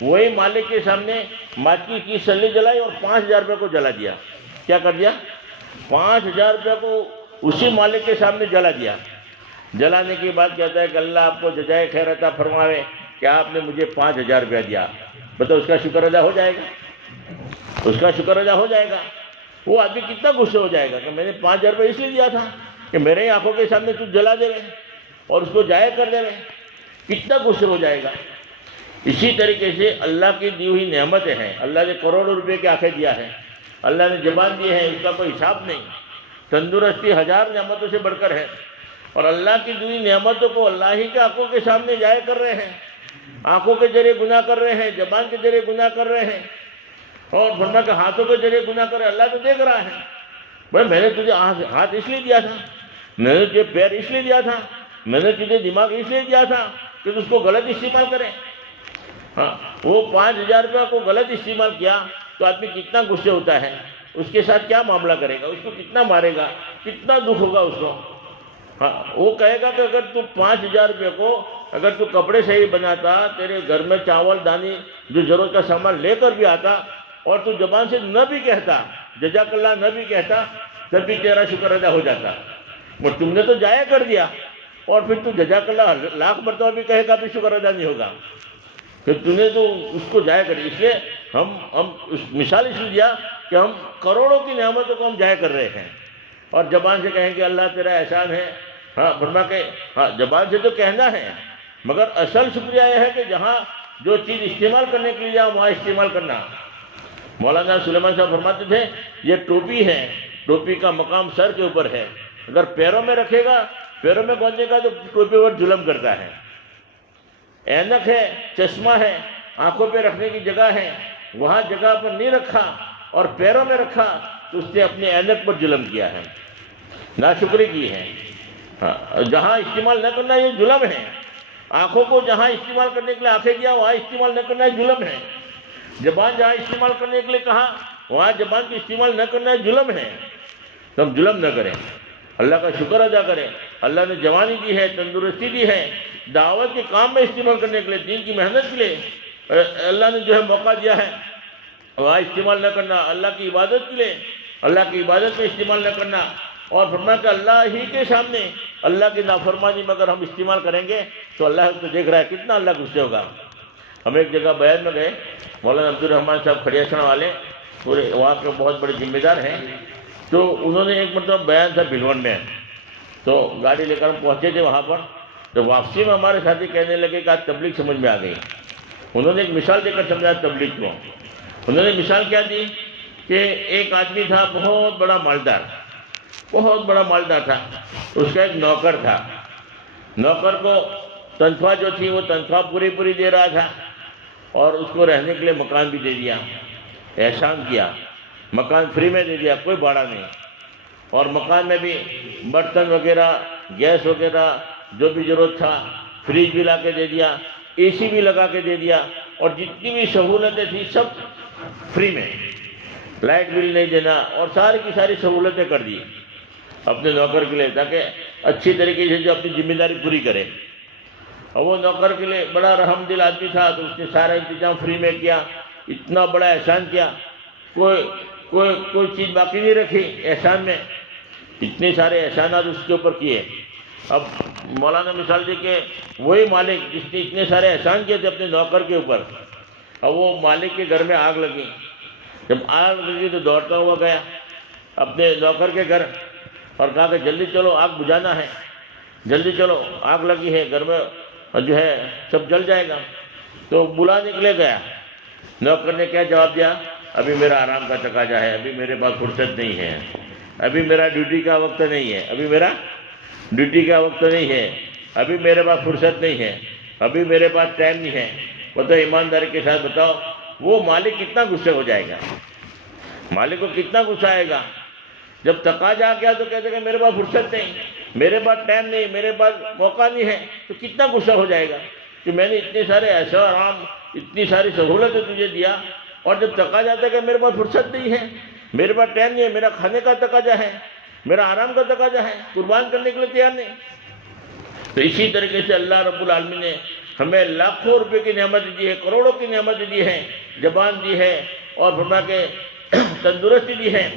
وہی مالک کے سامنے ماچی کی سلی جلائی اور 5000 روپے کو جلا دیا۔ کیا کر دیا؟ 5000 روپے کو اسی مالک کے سامنے جلا دیا۔ جلانے کے بعد کہتا ہے کہ اللہ آپ کو جزائے خیر عطا فرماوے کہ آپ نے مجھے 5000 روپیہ دیا۔ بتاؤ اس کا شکر ادا ہو جائے گا؟ اس کا شکر ادا ہو جائے گا؟ وہ آدمی کتنا غصے ہو جائے گا کہ میں نے 5000 روپے اس لیے دیا تھا کہ میرے ہی آنکھوں کے سامنے تو جلا دے رہے اور اس کو ضائع کر دے رہے، کتنا غصے ہو جائے گا۔ اسی طریقے سے اللہ کی دی ہوئی نعمتیں ہیں. اللہ نے کروڑوں روپے کی آنکھیں دیا ہے, اللہ نے زبان دی ہے, اس کا کوئی حساب نہیں. تندرستی 1000 نعمتوں سے بڑھ کر ہے, اور اللہ کی دی ہوئی نعمتوں کو اللہ ہی کے آنکھوں کے سامنے ضائع کر رہے ہیں. آنکھوں کے ذریعے گناہ کر رہے ہیں, زبان کے ذریعے گناہ کر رہے ہیں, اور ورنہ کہ ہاتھوں کے ذریعے گناہ کر رہے ہیں. اللہ تو دیکھ رہا ہے. بھائی میں نے تجھے ہاتھ اس لیے دیا تھا, میں نے تجھے پیر اس لیے دیا تھا, میں نے تجھے دماغ اس لیے دیا تھا کہ اس کو غلط استعمال کرے. ہاں, وہ 5000 روپیہ کو غلط استعمال کیا تو آدمی کتنا غصے ہوتا ہے, اس کے ساتھ کیا معاملہ کرے گا, اس کو کتنا مارے گا, کتنا دکھ ہوگا اس کو. ہاں, وہ کہے گا کہ اگر تو 5000 روپے کو اگر تو کپڑے صحیح بناتا, تیرے گھر میں چاول دانی جو ضرورت کا سامان لے کر بھی آتا, اور تو زبان سے نہ بھی کہتا, جزاک اللہ نہ بھی کہتا, تب بھی تیرا شکر ادا ہو جاتا. اور تم نے تو ضائع کر دیا, اور پھر تو جزاک اللہ لاکھ مرتبہ بھی کہے گا بھی شکر ادا نہیں ہوگا, کہ تم نے تو اس کو ضائع کر دیا. اس لیے ہم مثال اس لیے دیا کہ ہم کروڑوں کی نعمتوں کو ہم ضائع کر رہے ہیں, اور زبان سے کہیں کہ اللہ تیرا احسان ہے. ہاں, فرما کے ہاں زبان سے تو کہنا ہے, مگر اصل شکریہ یہ ہے کہ جہاں جو چیز استعمال کرنے کے لیے جاؤ وہاں استعمال کرنا. مولانا سلیمان صاحب فرماتے تھے یہ ٹوپی ہے, ٹوپی کا مقام سر کے اوپر ہے, اگر پیروں میں رکھے گا, پیروں میں باندھے گا تو ٹوپی پر ظلم کرتا ہے. اینک ہے, چشمہ ہے, آنکھوں پہ رکھنے کی جگہ ہے, وہاں جگہ پر نہیں رکھا اور پیروں میں رکھا تو اس نے اپنے اینک پر ظلم کیا ہے, ناشکری کی ہے. ہاں, جہاں استعمال نہ کرنا یہ ظلم ہے. آنکھوں کو جہاں استعمال کرنے کے لیے آنکھیں دیا وہاں استعمال نہ کرنا یہ ظلم ہے. زبان جہاں استعمال کرنے کے لیے کہا وہاں زبان کی استعمال نہ کرنا یہ ظلم ہے. تو ہم ظلم نہ کریں, اللہ کا شکر ادا کریں. اللہ نے جوانی دی ہے, تندرستی دی ہے, دعوت کے کام میں استعمال کرنے کے لیے, دین کی محنت کے لیے اللہ نے جو ہے موقع دیا ہے, وہاں استعمال نہ کرنا. اللہ کی عبادت کے لیے, اللہ کی عبادت میں استعمال نہ کرنا. اور فرمایا کہ اللہ ہی کے سامنے اللہ کی نافرمانی میں اگر ہم استعمال کریں گے تو اللہ تو دیکھ رہا ہے, کتنا اللہ غصے ہوگا. ہم ایک جگہ بیان میں گئے, مولانا عبدالرحمان صاحب کھڑیاسنا والے پورے وہاں کے بہت بڑے ذمہ دار ہیں, تو انہوں نے ایک مرتبہ بیان تھا بھلون میں, تو گاڑی لے کر ہم پہنچے تھے وہاں پر. تو واپسی میں ہمارے ساتھی کہنے لگے کہ آج تبلیغ سمجھ میں آ گئی. انہوں نے ایک مثال دے کر سمجھایا تبلیغ کو. انہوں نے مثال کیا دی کہ ایک آدمی تھا بہت بڑا مالدار, بہت بڑا مالدار تھا. اس کا ایک نوکر تھا, نوکر کو تنخواہ جو تھی وہ تنخواہ پوری دے رہا تھا, اور اس کو رہنے کے لیے مکان بھی دے دیا, احسان کیا, مکان فری میں دے دیا, کوئی بھاڑا نہیں. اور مکان میں بھی برتن وغیرہ, گیس وغیرہ جو بھی ضرورت تھا, فریج بھی لا کے دے دیا, اے سی بھی لگا کے دے دیا, اور جتنی بھی سہولتیں تھیں سب فری میں, لائٹ بل نہیں دینا, اور ساری کی ساری سہولتیں کر دی اپنے نوکر کے لیے, تاکہ اچھی طریقے سے جو اپنی ذمہ داری پوری کرے. اور وہ نوکر کے لیے بڑا رحم دل آدمی تھا, تو اس نے سارا انتظام فری میں کیا. اتنا بڑا احسان کیا, کوئی چیز باقی نہیں رکھی احسان میں, اتنے سارے احسانات اس کے اوپر کیے. اب مولانا مثال دی کہ وہی مالک جس نے اتنے سارے احسان کیے تھے اپنے نوکر کے اوپر, اب وہ مالک کے گھر میں آگ لگی. جب آگ لگی تو دوڑتا ہوا گیا اپنے نوکر کے گھر, اور کہا کہ جلدی چلو آگ بجھانا ہے, جلدی چلو آگ لگی ہے گھر میں, جو ہے سب جل جائے گا. تو بلانے کے لیے گیا. نوکر نے کیا جواب دیا, ابھی میرا آرام کا تقاضا ہے, ابھی میرے پاس فرصت نہیں ہے, ابھی میرا ڈیوٹی کا وقت نہیں ہے, ابھی میرا ڈیوٹی کا وقت نہیں ہے, ابھی میرے پاس فرصت نہیں ہے, ابھی میرے پاس ٹائم نہیں ہے. بتاؤ ایمانداری کے ساتھ بتاؤ وہ مالک کتنا غصے ہو جائے گا, مالک کو کتنا غصہ آئے گا. جب تقاضا آ گیا تو کہتے کہ میرے پاس فرصت نہیں, میرے پاس ٹائم نہیں, میرے پاس موقع نہیں ہے, تو کتنا غصہ ہو جائے گا کہ میں نے اتنے سارے ایسا آرام, اتنی ساری سہولتیں تجھے دیا, اور جب تقاضا آتا ہے کہ میرے پاس فرصت نہیں ہے, میرے پاس ٹائم نہیں ہے, میرا کھانے کا تقاضا ہے, میرا آرام کا تقاضا ہے, قربان کرنے کے لیے تیار نہیں. تو اسی طریقے سے اللہ رب العالمین نے ہمیں لاکھوں روپے کی نعمت دی ہے, کروڑوں کی نعمت دی ہے, زبان دی ہے, اور فرما کے تندرستی دی ہے.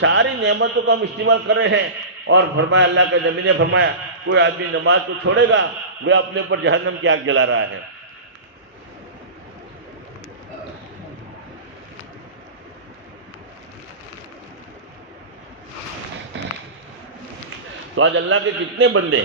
ساری نعمتوں کو ہم استعمال کر رہے ہیں. اور فرمایا اللہ کے نبی نے فرمایا کوئی آدمی نماز کو چھوڑے گا وہ اپنے اوپر جہنم کی آگ جلا رہا ہے. تو آج اللہ کے کتنے بندے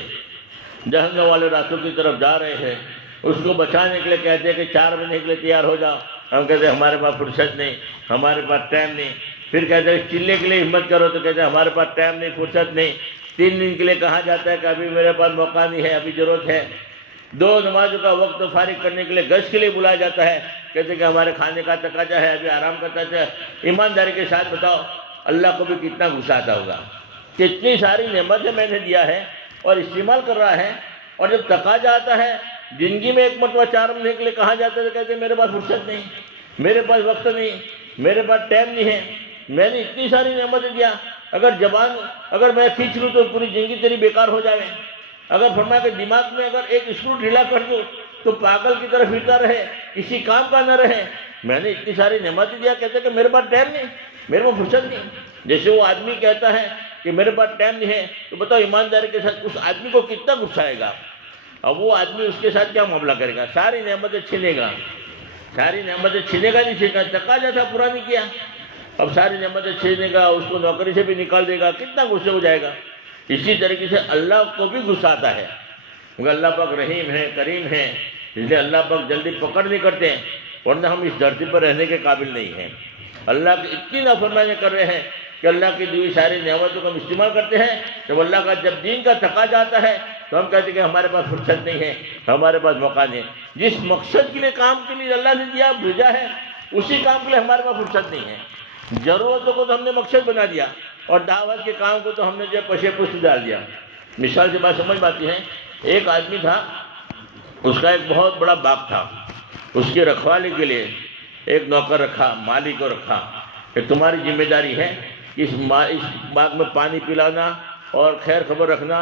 جہنم والے راستوں کی طرف جا رہے ہیں, اس کو بچانے کے لیے کہتے ہیں کہ 4 مہینے کے لیے تیار ہو جاؤ، ہم کہتے ہیں ہمارے پاس فرصت نہیں، ہمارے پاس ٹائم نہیں۔ پھر کہتے ہیں چلے کے لیے ہمت کرو، تو کہتے ہیں ہمارے پاس ٹائم نہیں، فرصت نہیں۔ 3 دن کے لیے کہا جاتا ہے کہ ابھی میرے پاس موقع نہیں ہے، ابھی ضرورت ہے۔ 2 نمازوں کا وقت فارغ کرنے کے لیے گشت کے لیے بلایا جاتا ہے، کہتے ہیں کہ ہمارے کھانے کا تقاضا ہے، ابھی آرام کرتا ہے۔ ایمانداری کے ساتھ بتاؤ اللہ کو بھی کتنا غصہ آتا ہوگا کہ اتنی ساری نعمتیں میں نے دیا ہے اور استعمال کر رہا ہے، اور جب تقاضا آتا ہے زندگی میں 1 مرتبہ 4 مہینے کے لیے کہا جاتا ہے تو کہتے ہیں میرے پاس فرصت نہیں، میرے پاس وقت نہیں، میرے پاس ٹائم نہیں ہے، میں نے اتنی ساری نعمتیں دیا، اگر میں کھینچ لوں تو پوری زندگی تیری بیکار ہو جائے۔ اگر فرمایا کہ دماغ میں اگر ایک اسکرو ڈھیلا کر دوں تو پاگل کی طرح پھرتا رہے، کسی کام کا نہ رہے۔ میں نے اتنی ساری نعمتیں دیا، کہتے ہیں کہ میرے پاس ٹائم نہیں، میرے کو فرصت نہیں۔ جیسے وہ آدمی کہتا ہے کہ میرے پاس ٹائم نہیں ہے، تو بتاؤ ایمانداری کے ساتھ اس آدمی کو کتنا غصہ آئے گا، اور وہ آدمی اس کے ساتھ کیا معاملہ کرے گا؟ ساری نعمتیں چھینے گا، ساری نعمتیں چھینے گا، نہیں چھینے گا، تقاضا تھا پورا نہیں کیا، اب ساری نعمتیں چھینے گا، اس کو نوکری سے بھی نکال دے گا، کتنا غصے ہو جائے گا۔ اسی طریقے سے اللہ کو بھی غصہ آتا ہے، کیونکہ اللہ پاک رحیم ہے، کریم ہے، اس لیے اللہ پاک جلدی پکڑ نہیں کرتے ہیں، ورنہ ہم اس دھرتی پر رہنے کے قابل نہیں ہیں۔ اللہ کی اتنی نافرمانی کر رہے ہیں کہ اللہ کی دی ساری نعمتوں کو ہم استعمال کرتے ہیں، جب اللہ کا جب دین کا تقاضا آتا ہے تو ہم کہتے ہیں کہ ہمارے پاس فرصت نہیں ہے، ہمارے پاس موقع نہیں ہے۔ جس مقصد کے لیے کام کے لیے اللہ نے دیا بھیجا ہے، اسی کام کے لیے ہمارے پاس فرصت نہیں ہے۔ ضرورتوں کو تو ہم نے مقصد بنا دیا، اور دعوت کے کام کو تو ہم نے جو پشے پشت ڈال دیا۔ مثال سے بات سمجھ پاتی ہے، ایک آدمی تھا، اس کا ایک بہت بڑا باغ تھا، اس کی رکھوالی کے لیے ایک نوکر رکھا، مالی کو رکھا کہ تمہاری ذمہ داری ہے کہ اس باغ میں پانی پلانا اور خیر خبر رکھنا،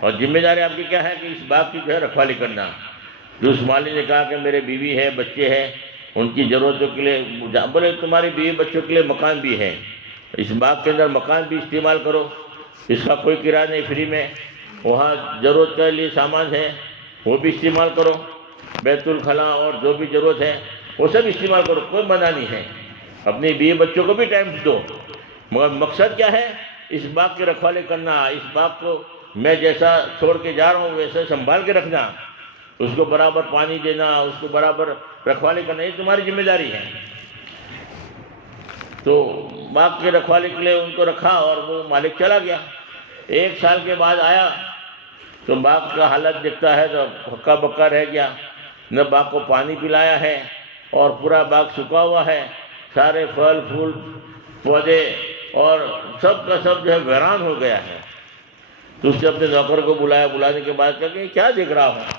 اور ذمہ داری آپ کی کیا ہے کہ اس باغ کی جو ہے رکھوالی کرنا۔ جو اس مالی نے کہا کہ میرے بیوی ہے، بچے ہیں، ان کی ضرورتوں کے لیے، بولے تمہاری بیوی بچوں کے لیے مکان بھی ہے، اس باغ کے اندر مکان بھی استعمال کرو، اس کا کوئی کرایہ نہیں، فری میں، وہاں ضرورت کے لیے سامان ہے وہ بھی استعمال کرو، بیت الخلاء اور جو بھی ضرورت ہے وہ سب استعمال کرو، کوئی منع نہیں ہے، اپنی بیوی بچوں کو بھی ٹائم دو، مگر مقصد کیا ہے؟ اس باغ کی رکھوالی کرنا، اس باغ کو میں جیسا چھوڑ کے جا رہا ہوں ویسا سنبھال کے رکھنا، اس کو برابر پانی دینا، اس کو برابر رکھوالی کرنا، یہ تمہاری ذمہ داری ہے۔ تو باغ کی رکھوالی کے لیے ان کو رکھا، اور وہ مالک چلا گیا۔ 1 سال کے بعد آیا تو باغ کا حالت دیکھتا ہے تو ہکا بکا رہ گیا، نہ باغ کو پانی پلایا ہے، اور پورا باغ سکا ہوا ہے، سارے پھل پھول پودے اور سب کا سب جو ہے ویران ہو گیا ہے۔ تو اس نے اپنے نوکر کو بلایا، بلانے کے بعد کہا کہ کیا دیکھ رہا ہوں،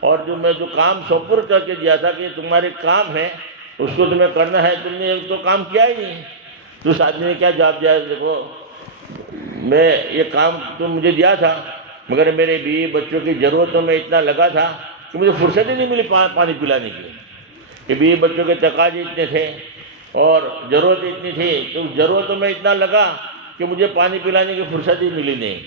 اور جو کام سپرد کر کے دیا تھا کہ یہ تمہارے کام ہے، اس کو تمہیں کرنا ہے، تم نے تو کام کیا ہی نہیں۔ تو اس آدمی نے کیا جواب دیا؟ دیکھو میں یہ کام تم مجھے دیا تھا، مگر میرے بیوی بچوں کی ضرورتوں میں اتنا لگا تھا کہ مجھے فرصت ہی نہیں ملی پانی پلانے کی، کہ بیوی بچوں کے تقاضے اتنے تھے اور ضرورت اتنی تھی، تو ضرورتوں میں اتنا لگا کہ مجھے پانی پلانے کی فرصت ہی ملی نہیں۔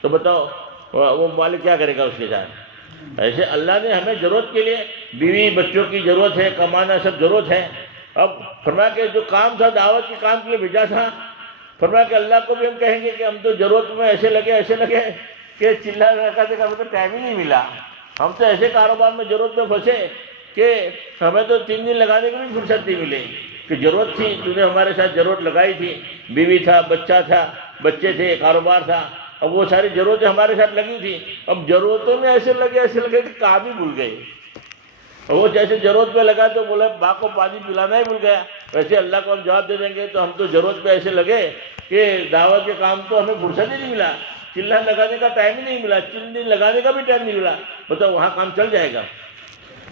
تو بتاؤ وہ مالک کیا کرے گا اس کے ساتھ؟ ایسے اللہ نے ہمیں ضرورت کے لیے، بیوی بچوں کی ضرورت ہے، کمانا سب ضرورت ہے۔ اب فرمایا کہ جو کام تھا دعوت کے کام کے لیے بھیجا تھا، فرمایا کہ اللہ کو بھی ہم کہیں گے کہ ہم تو ضرورت میں ایسے لگے کہ چلا رکھا تھا، ہمیں تو ٹائم ہی نہیں ملا، ہم تو ایسے کاروبار میں ضرورت میں پھنسے کہ ہمیں تو 3 دن لگانے کی بھی فرصت نہیں ملی، کہ ضرورت تھی، تو نے ہمارے ساتھ ضرورت لگائی تھی، بیوی تھا، بچہ تھا، بچے تھے، کاروبار تھا، اب وہ ساری ضرورتیں ہمارے ساتھ لگی تھی، اب ضرورتوں میں ایسے لگے کہ کام ہی بھول گئے۔ اور وہ جیسے ضرورت پہ لگا تو بولے باغ کو پانی پلانا ہی بھول گیا، ویسے اللہ کو ہم جواب دے دیں گے تو ہم تو ضرورت پہ ایسے لگے کہ دعوت کے کام تو ہمیں فرصت ہی نہیں ملا، چلہ لگانے کا ٹائم ہی نہیں ملا، 3 دن لگانے کا بھی ٹائم نہیں ملا، بتاؤ وہاں کام چل جائے گا؟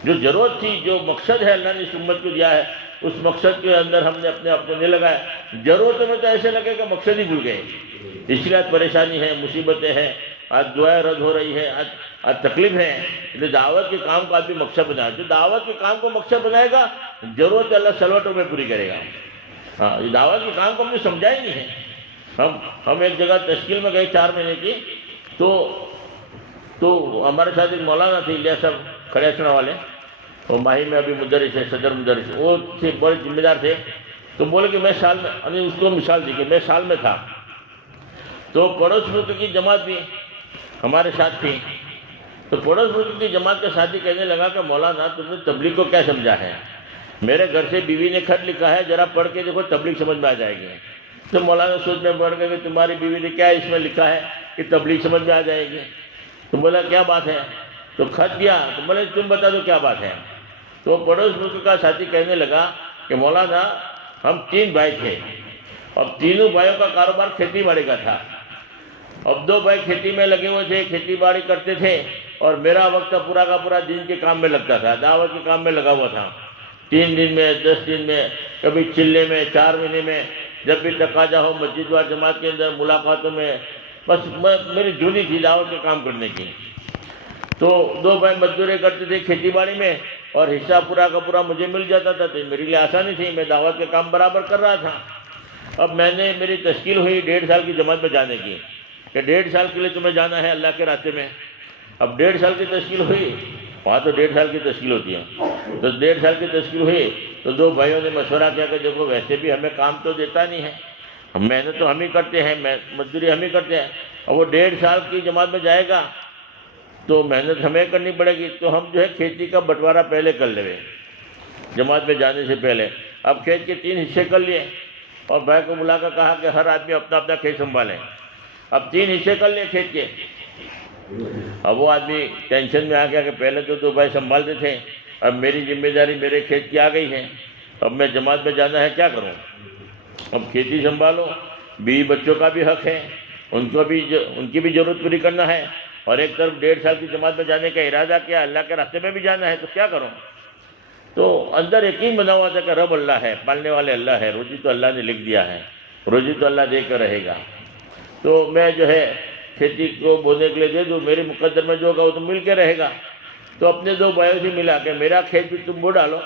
جو ضرورت تھی، جو مقصد ہے اللہ نے اس امت کو دیا ہے، اس مقصد کے اندر ہم نے اپنے آپ کو نہیں لگایا، ضرورتوں میں تو ایسے لگے کہ مقصد ہی بھول گئے، اس لیے پریشانی ہے، مصیبتیں ہیں، آج دعائیں رد ہو رہی ہے، آج تکلیف ہے۔ تو دعوت کے کام کو آدمی مقصد بنائے، جو دعوت کے کام کو مقصد بنائے گا ضرورت اللہ سلوٹوں میں پوری کرے گا۔ ہاں، یہ دعوت کے کام کو ہم نے سمجھا ہی نہیں ہے۔ ہم ایک جگہ تشکیل میں گئے 4 مہینے کی، تو ہمارے ساتھ ایک مولانا تھے الیاس صاحب کھڑیچنا والے، وہ ماہی میں ابھی مدرس ہے، صدر مدرس، وہ تھے بڑے ذمہ دار تھے، تو بولے کہ میں سال میں، اس کو مثال دی کہ میں سال میں تھا تو پڑوس ملک کی جماعت بھی ہمارے ساتھ تھی. تو پڑوس ملک کی جماعت کا ساتھی کہنے لگا کہ مولانا تم نے تبلیغ کو کیا سمجھا ہے؟ میرے گھر سے بیوی نے خط لکھا ہے، ذرا پڑھ کے دیکھو تبلیغ سمجھ میں آ جائے گی. تو مولانا سوچ میں پڑھ گئے کہ تمہاری بیوی نے کیا اس میں لکھا ہے کہ تبلیغ سمجھ میں آ جائے گی. تو بولا کیا بات ہے؟ تو خط دیا. تو بولے تم بتا دو کیا بات ہے. تو پڑوس ملک کا ساتھی کہنے لگا کہ مولانا ہم 3 بھائی تھے، اب تینوں بھائیوں کا کاروبار کھیتی باڑی کا تھا. اب 2 بھائی کھیتی میں لگے ہوئے تھے، کھیتی باڑی کرتے تھے، اور میرا وقت پورا کا پورا دین کے کام میں لگتا تھا، دعوت کے کام میں لگا ہوا تھا. 3 دن میں، 10 دن میں، کبھی چلے میں، 4 مہینے میں، جب بھی تقاضا ہو مسجد و جماعت کے اندر ملاقاتوں میں، بس میری جھولی تھی دعوت کے کام کرنے کی. تو 2 بھائی مزدوری کرتے تھے کھیتی باڑی میں، اور حصہ پورا کا پورا مجھے مل جاتا تھا، تو میرے لیے آسانی تھی، میں دعوت کے کام برابر کر رہا تھا. اب میری تشکیل ہوئی 1.5 سال کی جماعت میں جانے کی، کہ 1.5 سال کے لیے تمہیں جانا ہے اللہ کے راستے میں. اب 1.5 سال کی تشکیل ہوئی، وہاں تو 1.5 سال کی تشکیل ہوتی ہے. تو 1.5 سال کی تشکیل ہوئی تو 2 بھائیوں نے مشورہ کیا کہ دیکھو ویسے بھی ہمیں کام تو دیتا نہیں ہے، محنت تو ہم ہی کرتے ہیں، مزدوری ہم ہی کرتے ہیں، اور وہ 1.5 سال کی جماعت میں جائے گا تو محنت ہمیں کرنی پڑے گی. تو ہم جو ہے کھیتی کا بٹوارہ پہلے کر لیں جماعت میں جانے سے پہلے. اب کھیت کے 3 حصے کر لیے، اور بھائی کو بلا کر کہا کہ ہر آدمی اپنا اپنا کھیت سنبھالیں. اب 3 حصے کر لیے کھیت کے. اب وہ آدمی ٹینشن میں آ گیا کہ پہلے تو 2 بھائی سنبھالتے تھے، اب میری ذمہ داری میرے کھیت کی آ گئی ہے، اب میں جماعت میں جانا ہے کیا کروں؟ اب کھیتی سنبھالو، بیوی بچوں کا بھی حق ہے، ان کی بھی ضرورت پوری کرنا ہے، اور ایک طرف 1.5 سال کی جماعت میں جانے کا ارادہ کیا، اللہ کے راستے میں بھی جانا ہے، تو کیا کروں؟ تو اندر یقین بنا ہوا تھا کہ رب اللہ ہے، پالنے والے اللہ ہے، روزی تو اللہ نے لکھ دیا ہے، روزی تو اللہ دے کر رہے گا. تو میں جو ہے کھیتی کو بونے کے لیے دے دوں، میرے مقدر میں جو ہوگا وہ تو مل کے رہے گا. تو اپنے 2 بھائیوں سے ملا کہ میرا کھیت بھی تم بو ڈالو،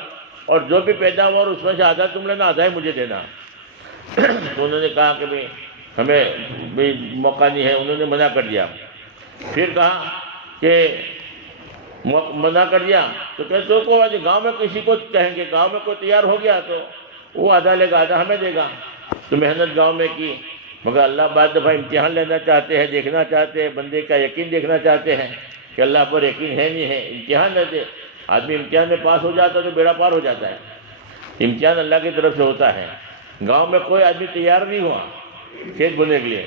اور جو بھی پیداوار اس میں سے آدھا تم لینا، آدھا ہی مجھے دینا. تو انہوں نے کہا کہ ہمیں موقع نہیں ہے، انہوں نے منع کر دیا. پھر کہا کہ منع کر دیا تو کہتے کو گاؤں میں کسی کو کہیں گے، گاؤں میں کوئی تیار ہو گیا تو وہ آدھا لے گا، آدھا ہمیں دے گا. تو محنت گاؤں میں کی، مگر اللہ بعض دفعہ امتحان لینا چاہتے ہیں، دیکھنا چاہتے ہیں، بندے کا یقین دیکھنا چاہتے ہیں کہ اللہ پر یقین ہے نہیں ہے. امتحان لیتے، آدمی امتحان میں پاس ہو جاتا تو بیڑا پار ہو جاتا ہے. امتحان اللہ کی طرف سے ہوتا ہے. گاؤں میں کوئی آدمی تیار نہیں ہوا کھیت بونے کے لیے،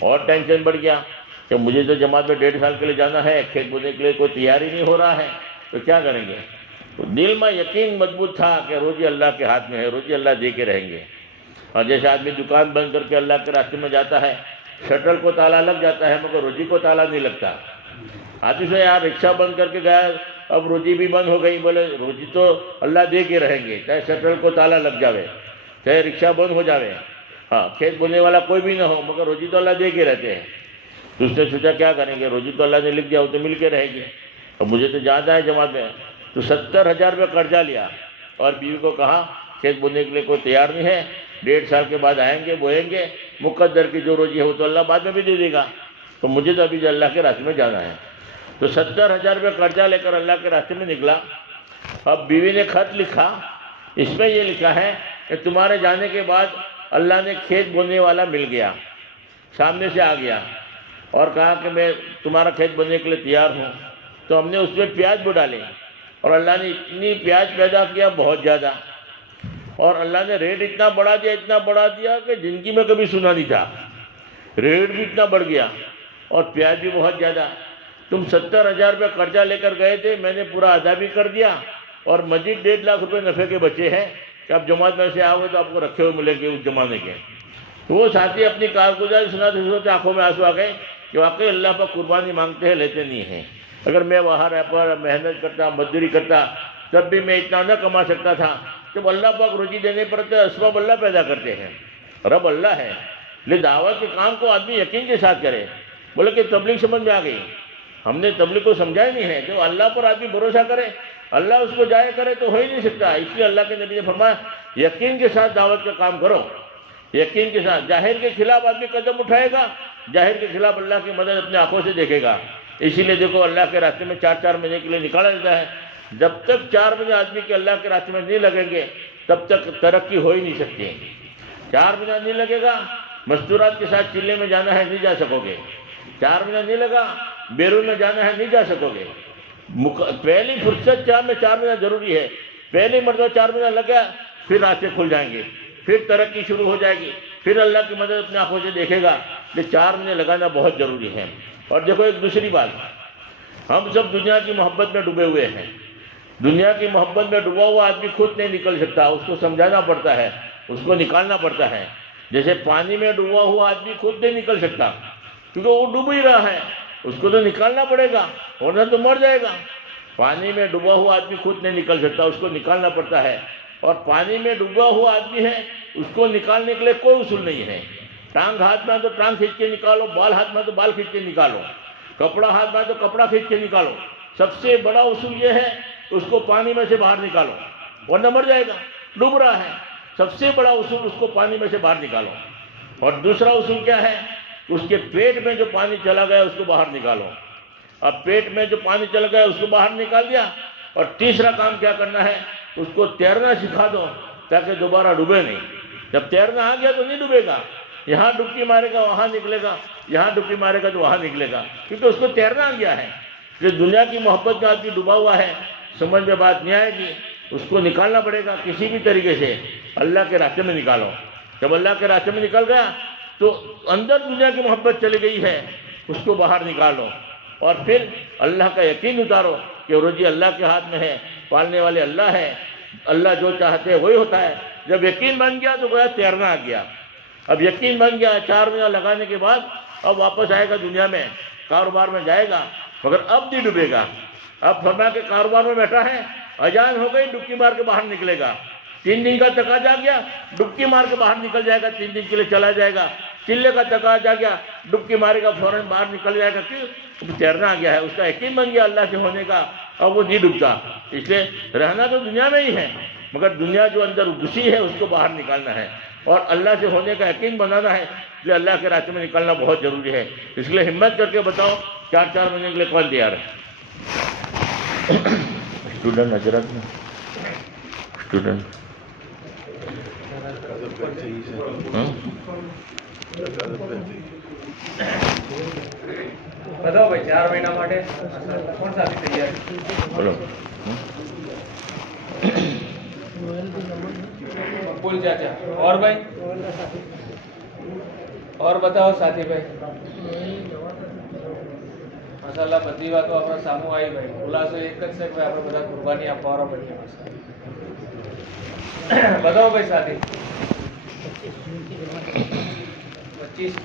اور ٹینشن بڑھ گیا کہ مجھے تو جماعت میں 1.5 سال کے لیے جانا ہے، کھیت بونے کے لیے کوئی تیار ہی نہیں ہو رہا ہے، تو کیا کریں گے؟ تو دل میں یقین مضبوط تھا کہ روزی اللہ کے ہاتھ میں ہے، روزی اللہ دے کے رہیں گے. اور جیسے آدمی دکان بند کر کے اللہ کے راستے میں جاتا ہے، شٹر کو تالا لگ جاتا ہے مگر روزی کو تالا نہیں لگتا. آدمی سے یار رکشہ بند کر کے گیا، اب روزی بھی بند ہو گئی، بولے روزی تو اللہ دے کے رہیں گے، چاہے شٹر کو تالا لگ جاوے، چاہے رکشہ بند ہو جاوے، ہاں کھیت بونے والا کوئی بھی نہ ہو، مگر روزی تو اللہ دے کے رہتے ہیں. تو اس نے سوچا کیا کریں گے، روزی تو اللہ نے لکھ دیا، وہ تو مل کے رہے گی، اور مجھے تو جانا ہے جماعت میں. تو 70,000 روپے قرضہ لیا، اور بیوی کو کہا کھیت بونے کے لیے کوئی تیار نہیں ہے، 1.5 سال کے بعد آئیں گے، بوئیں گے، مقدر کی جو روزی ہے وہ تو اللہ بعد میں بھی دے دے گا، تو مجھے تو ابھی اللہ کے راستے میں جانا ہے. تو 70,000 روپے قرضہ لے کر اللہ کے راستے میں نکلا. اب بیوی نے خط لکھا، اس میں یہ لکھا ہے کہ تمہارے جانے کے بعد اللہ نے کھیت بونے والا مل گیا، سامنے سے آ گیا اور کہا کہ میں تمہارا کھیت بونے کے لیے تیار ہوں. تو ہم نے اس میں پیاز بو ڈالے، اور اللہ نے اتنی پیاز پیدا کیا، بہت زیادہ، اور اللہ نے ریٹ اتنا بڑھا دیا کہ زندگی میں کبھی سنا نہیں تھا. ریٹ بھی اتنا بڑھ گیا اور پیاز بھی بہت زیادہ. تم 70,000 روپے قرضہ لے کر گئے تھے، میں نے پورا ادا بھی کر دیا، اور مزید 1.5 لاکھ روپے نفع کے بچے ہیں کہ آپ جماعت میں سے آؤ گے تو آپ کو رکھے ہوئے ملیں گے اس زمانے کے. تو وہ ساتھی اپنی کارگزاری سناتے سناتے آنکھوں میں آنسو آ گئے کہ واقعی اللہ پر قربانی مانگتے ہیں، لیتے نہیں ہیں. اگر میں وہاں رہ پر محنت کرتا، مزدوری کرتا، تب بھی میں اتنا نہ کما سکتا تھا. جب اللہ پاک روزی دینے پر تو اسباب اللہ پیدا کرتے ہیں، رب اللہ ہے. لے دعوت کے کام کو آدمی یقین کے ساتھ کرے. بولے کہ تبلیغ سمجھ میں آ گئی، ہم نے تبلیغ کو سمجھا ہی نہیں ہے. جب اللہ پر آدمی بھروسہ کرے، اللہ اس کو جائے کرے تو ہو ہی نہیں سکتا. اس لیے اللہ کے نبی نے فرمایا یقین کے ساتھ دعوت کا کام کرو، یقین کے ساتھ. ظاہر کے خلاف آدمی قدم اٹھائے گا، ظاہر کے خلاف اللہ کی مدد اپنے آنکھوں سے دیکھے گا. اسی لیے دیکھو اللہ کے راستے میں 4 مہینے کے لیے نکالا جاتا ہے. جب تک 4 مہینے آدمی کے اللہ کے راستے میں نہیں لگیں گے تب تک ترقی ہو ہی نہیں سکتی. 4 مہینہ نہیں لگے گا مستورات کے ساتھ چلے میں جانا ہے نہیں جا سکو گے، 4 مہینہ نہیں لگا، بیرون میں جانا ہے نہیں جا سکو گے۔ پہلی فرصت 4 مہینہ ضروری ہے، پہلی مرتبہ 4 مہینہ لگ گیا، پھر راستے کھل جائیں گے، پھر ترقی شروع ہو جائے گی، پھر اللہ کی مدد اپنے آنکھوں سے دیکھے گا۔ یہ 4 مہینے لگانا بہت ضروری ہے۔ اور دیکھو ایک دوسری بات، ہم سب دنیا کی محبت میں ڈوبے ہوئے ہیں۔ دنیا کی محبت میں ڈوبا ہوا آدمی خود نہیں نکل سکتا، اس کو سمجھانا پڑتا ہے، اس کو نکالنا پڑتا ہے۔ جیسے پانی میں ڈوبا ہوا آدمی خود نہیں نکل سکتا، کیونکہ وہ ڈوب ہی رہا ہے، اس کو تو نکالنا پڑے گا ورنہ تو مر جائے گا۔ پانی میں ڈوبا ہوا آدمی خود نہیں نکل سکتا، اس کو نکالنا پڑتا ہے۔ اور پانی میں ڈوبا ہوا آدمی ہے، اس کو نکالنے کے لیے کوئی اصول نہیں ہے۔ ٹانگ ہاتھ میں تو ٹانگ کھینچ کے نکالو، بال ہاتھ میں تو بال کھینچ کے نکالو، کپڑا ہاتھ میں تو کپڑا کھینچ کے نکالو۔ سب سے بڑا اصول یہ ہے اس کو پانی میں سے باہر نکالو ورنہ مر جائے گا، ڈوب رہا ہے۔ سب سے بڑا اصول اس کو پانی میں سے باہر نکالو۔ اور دوسرا اصول کیا ہے؟ اس کے پیٹ میں جو پانی چلا گیا اس کو باہر نکالو۔ اب پیٹ میں جو پانی چلا گیا اس کو باہر نکال دیا۔ اور تیسرا کام کیا کرنا ہے؟ اس کو تیرنا سکھا دو تاکہ دوبارہ ڈوبے نہیں۔ جب تیرنا آ گیا تو نہیں ڈوبے گا، یہاں ڈبکی مارے گا وہاں نکلے گا، یہاں ڈبکی مارے گا تو وہاں نکلے گا، کیونکہ اس کو تیرنا آ گیا ہے۔ جو دنیا کی محبت میں آدمی ڈوبا ہوا ہے، سمجھ میں بات نہیں آئے گی، اس کو نکالنا پڑے گا کسی بھی طریقے سے، اللہ کے راستے میں نکالو۔ جب اللہ کے راستے میں نکل گیا تو اندر دنیا کی محبت چلی گئی ہے، اس کو باہر نکالو۔ اور پھر اللہ کا یقین اتارو کہ روزی اللہ کے ہاتھ میں ہے، پالنے والے اللہ ہے، اللہ جو چاہتے ہیں وہی ہوتا ہے۔ جب یقین بن گیا تو گویا تیرنا آ گیا۔ اب یقین بن گیا، 4 مہینہ لگانے کے بعد اب واپس آئے گا دنیا میں، کاروبار میں جائے گا، مگر اب نہیں ڈوبے گا۔ اب فرمایا کہ کاروبار میں بیٹھا ہے، اذان ہو گئی، ڈبکی مار کے باہر نکلے گا۔ 3 دن کا تقاضا آ گیا، ڈبکی مار کے باہر نکل جائے گا، 3 دن کے لیے چلا جائے گا۔ چلے کا تقاضا آ گیا، ڈبکی مارے گا، فوراً باہر نکل جائے گا۔ کیوں؟ تیرنا آ گیا ہے، اس کا یقین بن گیا اللہ سے ہونے کا، اب وہ نہیں ڈوبتا۔ اس لیے رہنا تو دنیا میں ہی ہے، مگر دنیا جو اندر گھسی ہے اس کو باہر نکالنا ہے اور اللہ سے ہونے کا یقین بنانا ہے۔ اس لیے اللہ کے راستے میں نکلنا بہت ضروری ہے۔ اس لیے ہمت کر کے بتاؤ 4 مہینے کے لیے کون تیار ہے؟ اسٹوڈنٹ حضرت میں اسٹوڈنٹ بتاؤ بھائی 4 مہینہ માટે کون سا تیار بولو۔ مقبول چاچا اور بھائی اور بتاؤ ساتھی بھائی۔ માશાલ્લાહ બધી વાતો આપણે સામું આવી ભાઈ। ખુલાસો એક જ છે કે આપણે બધા કુરબાની આપવાવાળા બનીએ માશાલ્લાહ। બતાવો ભાઈ સાથી। 25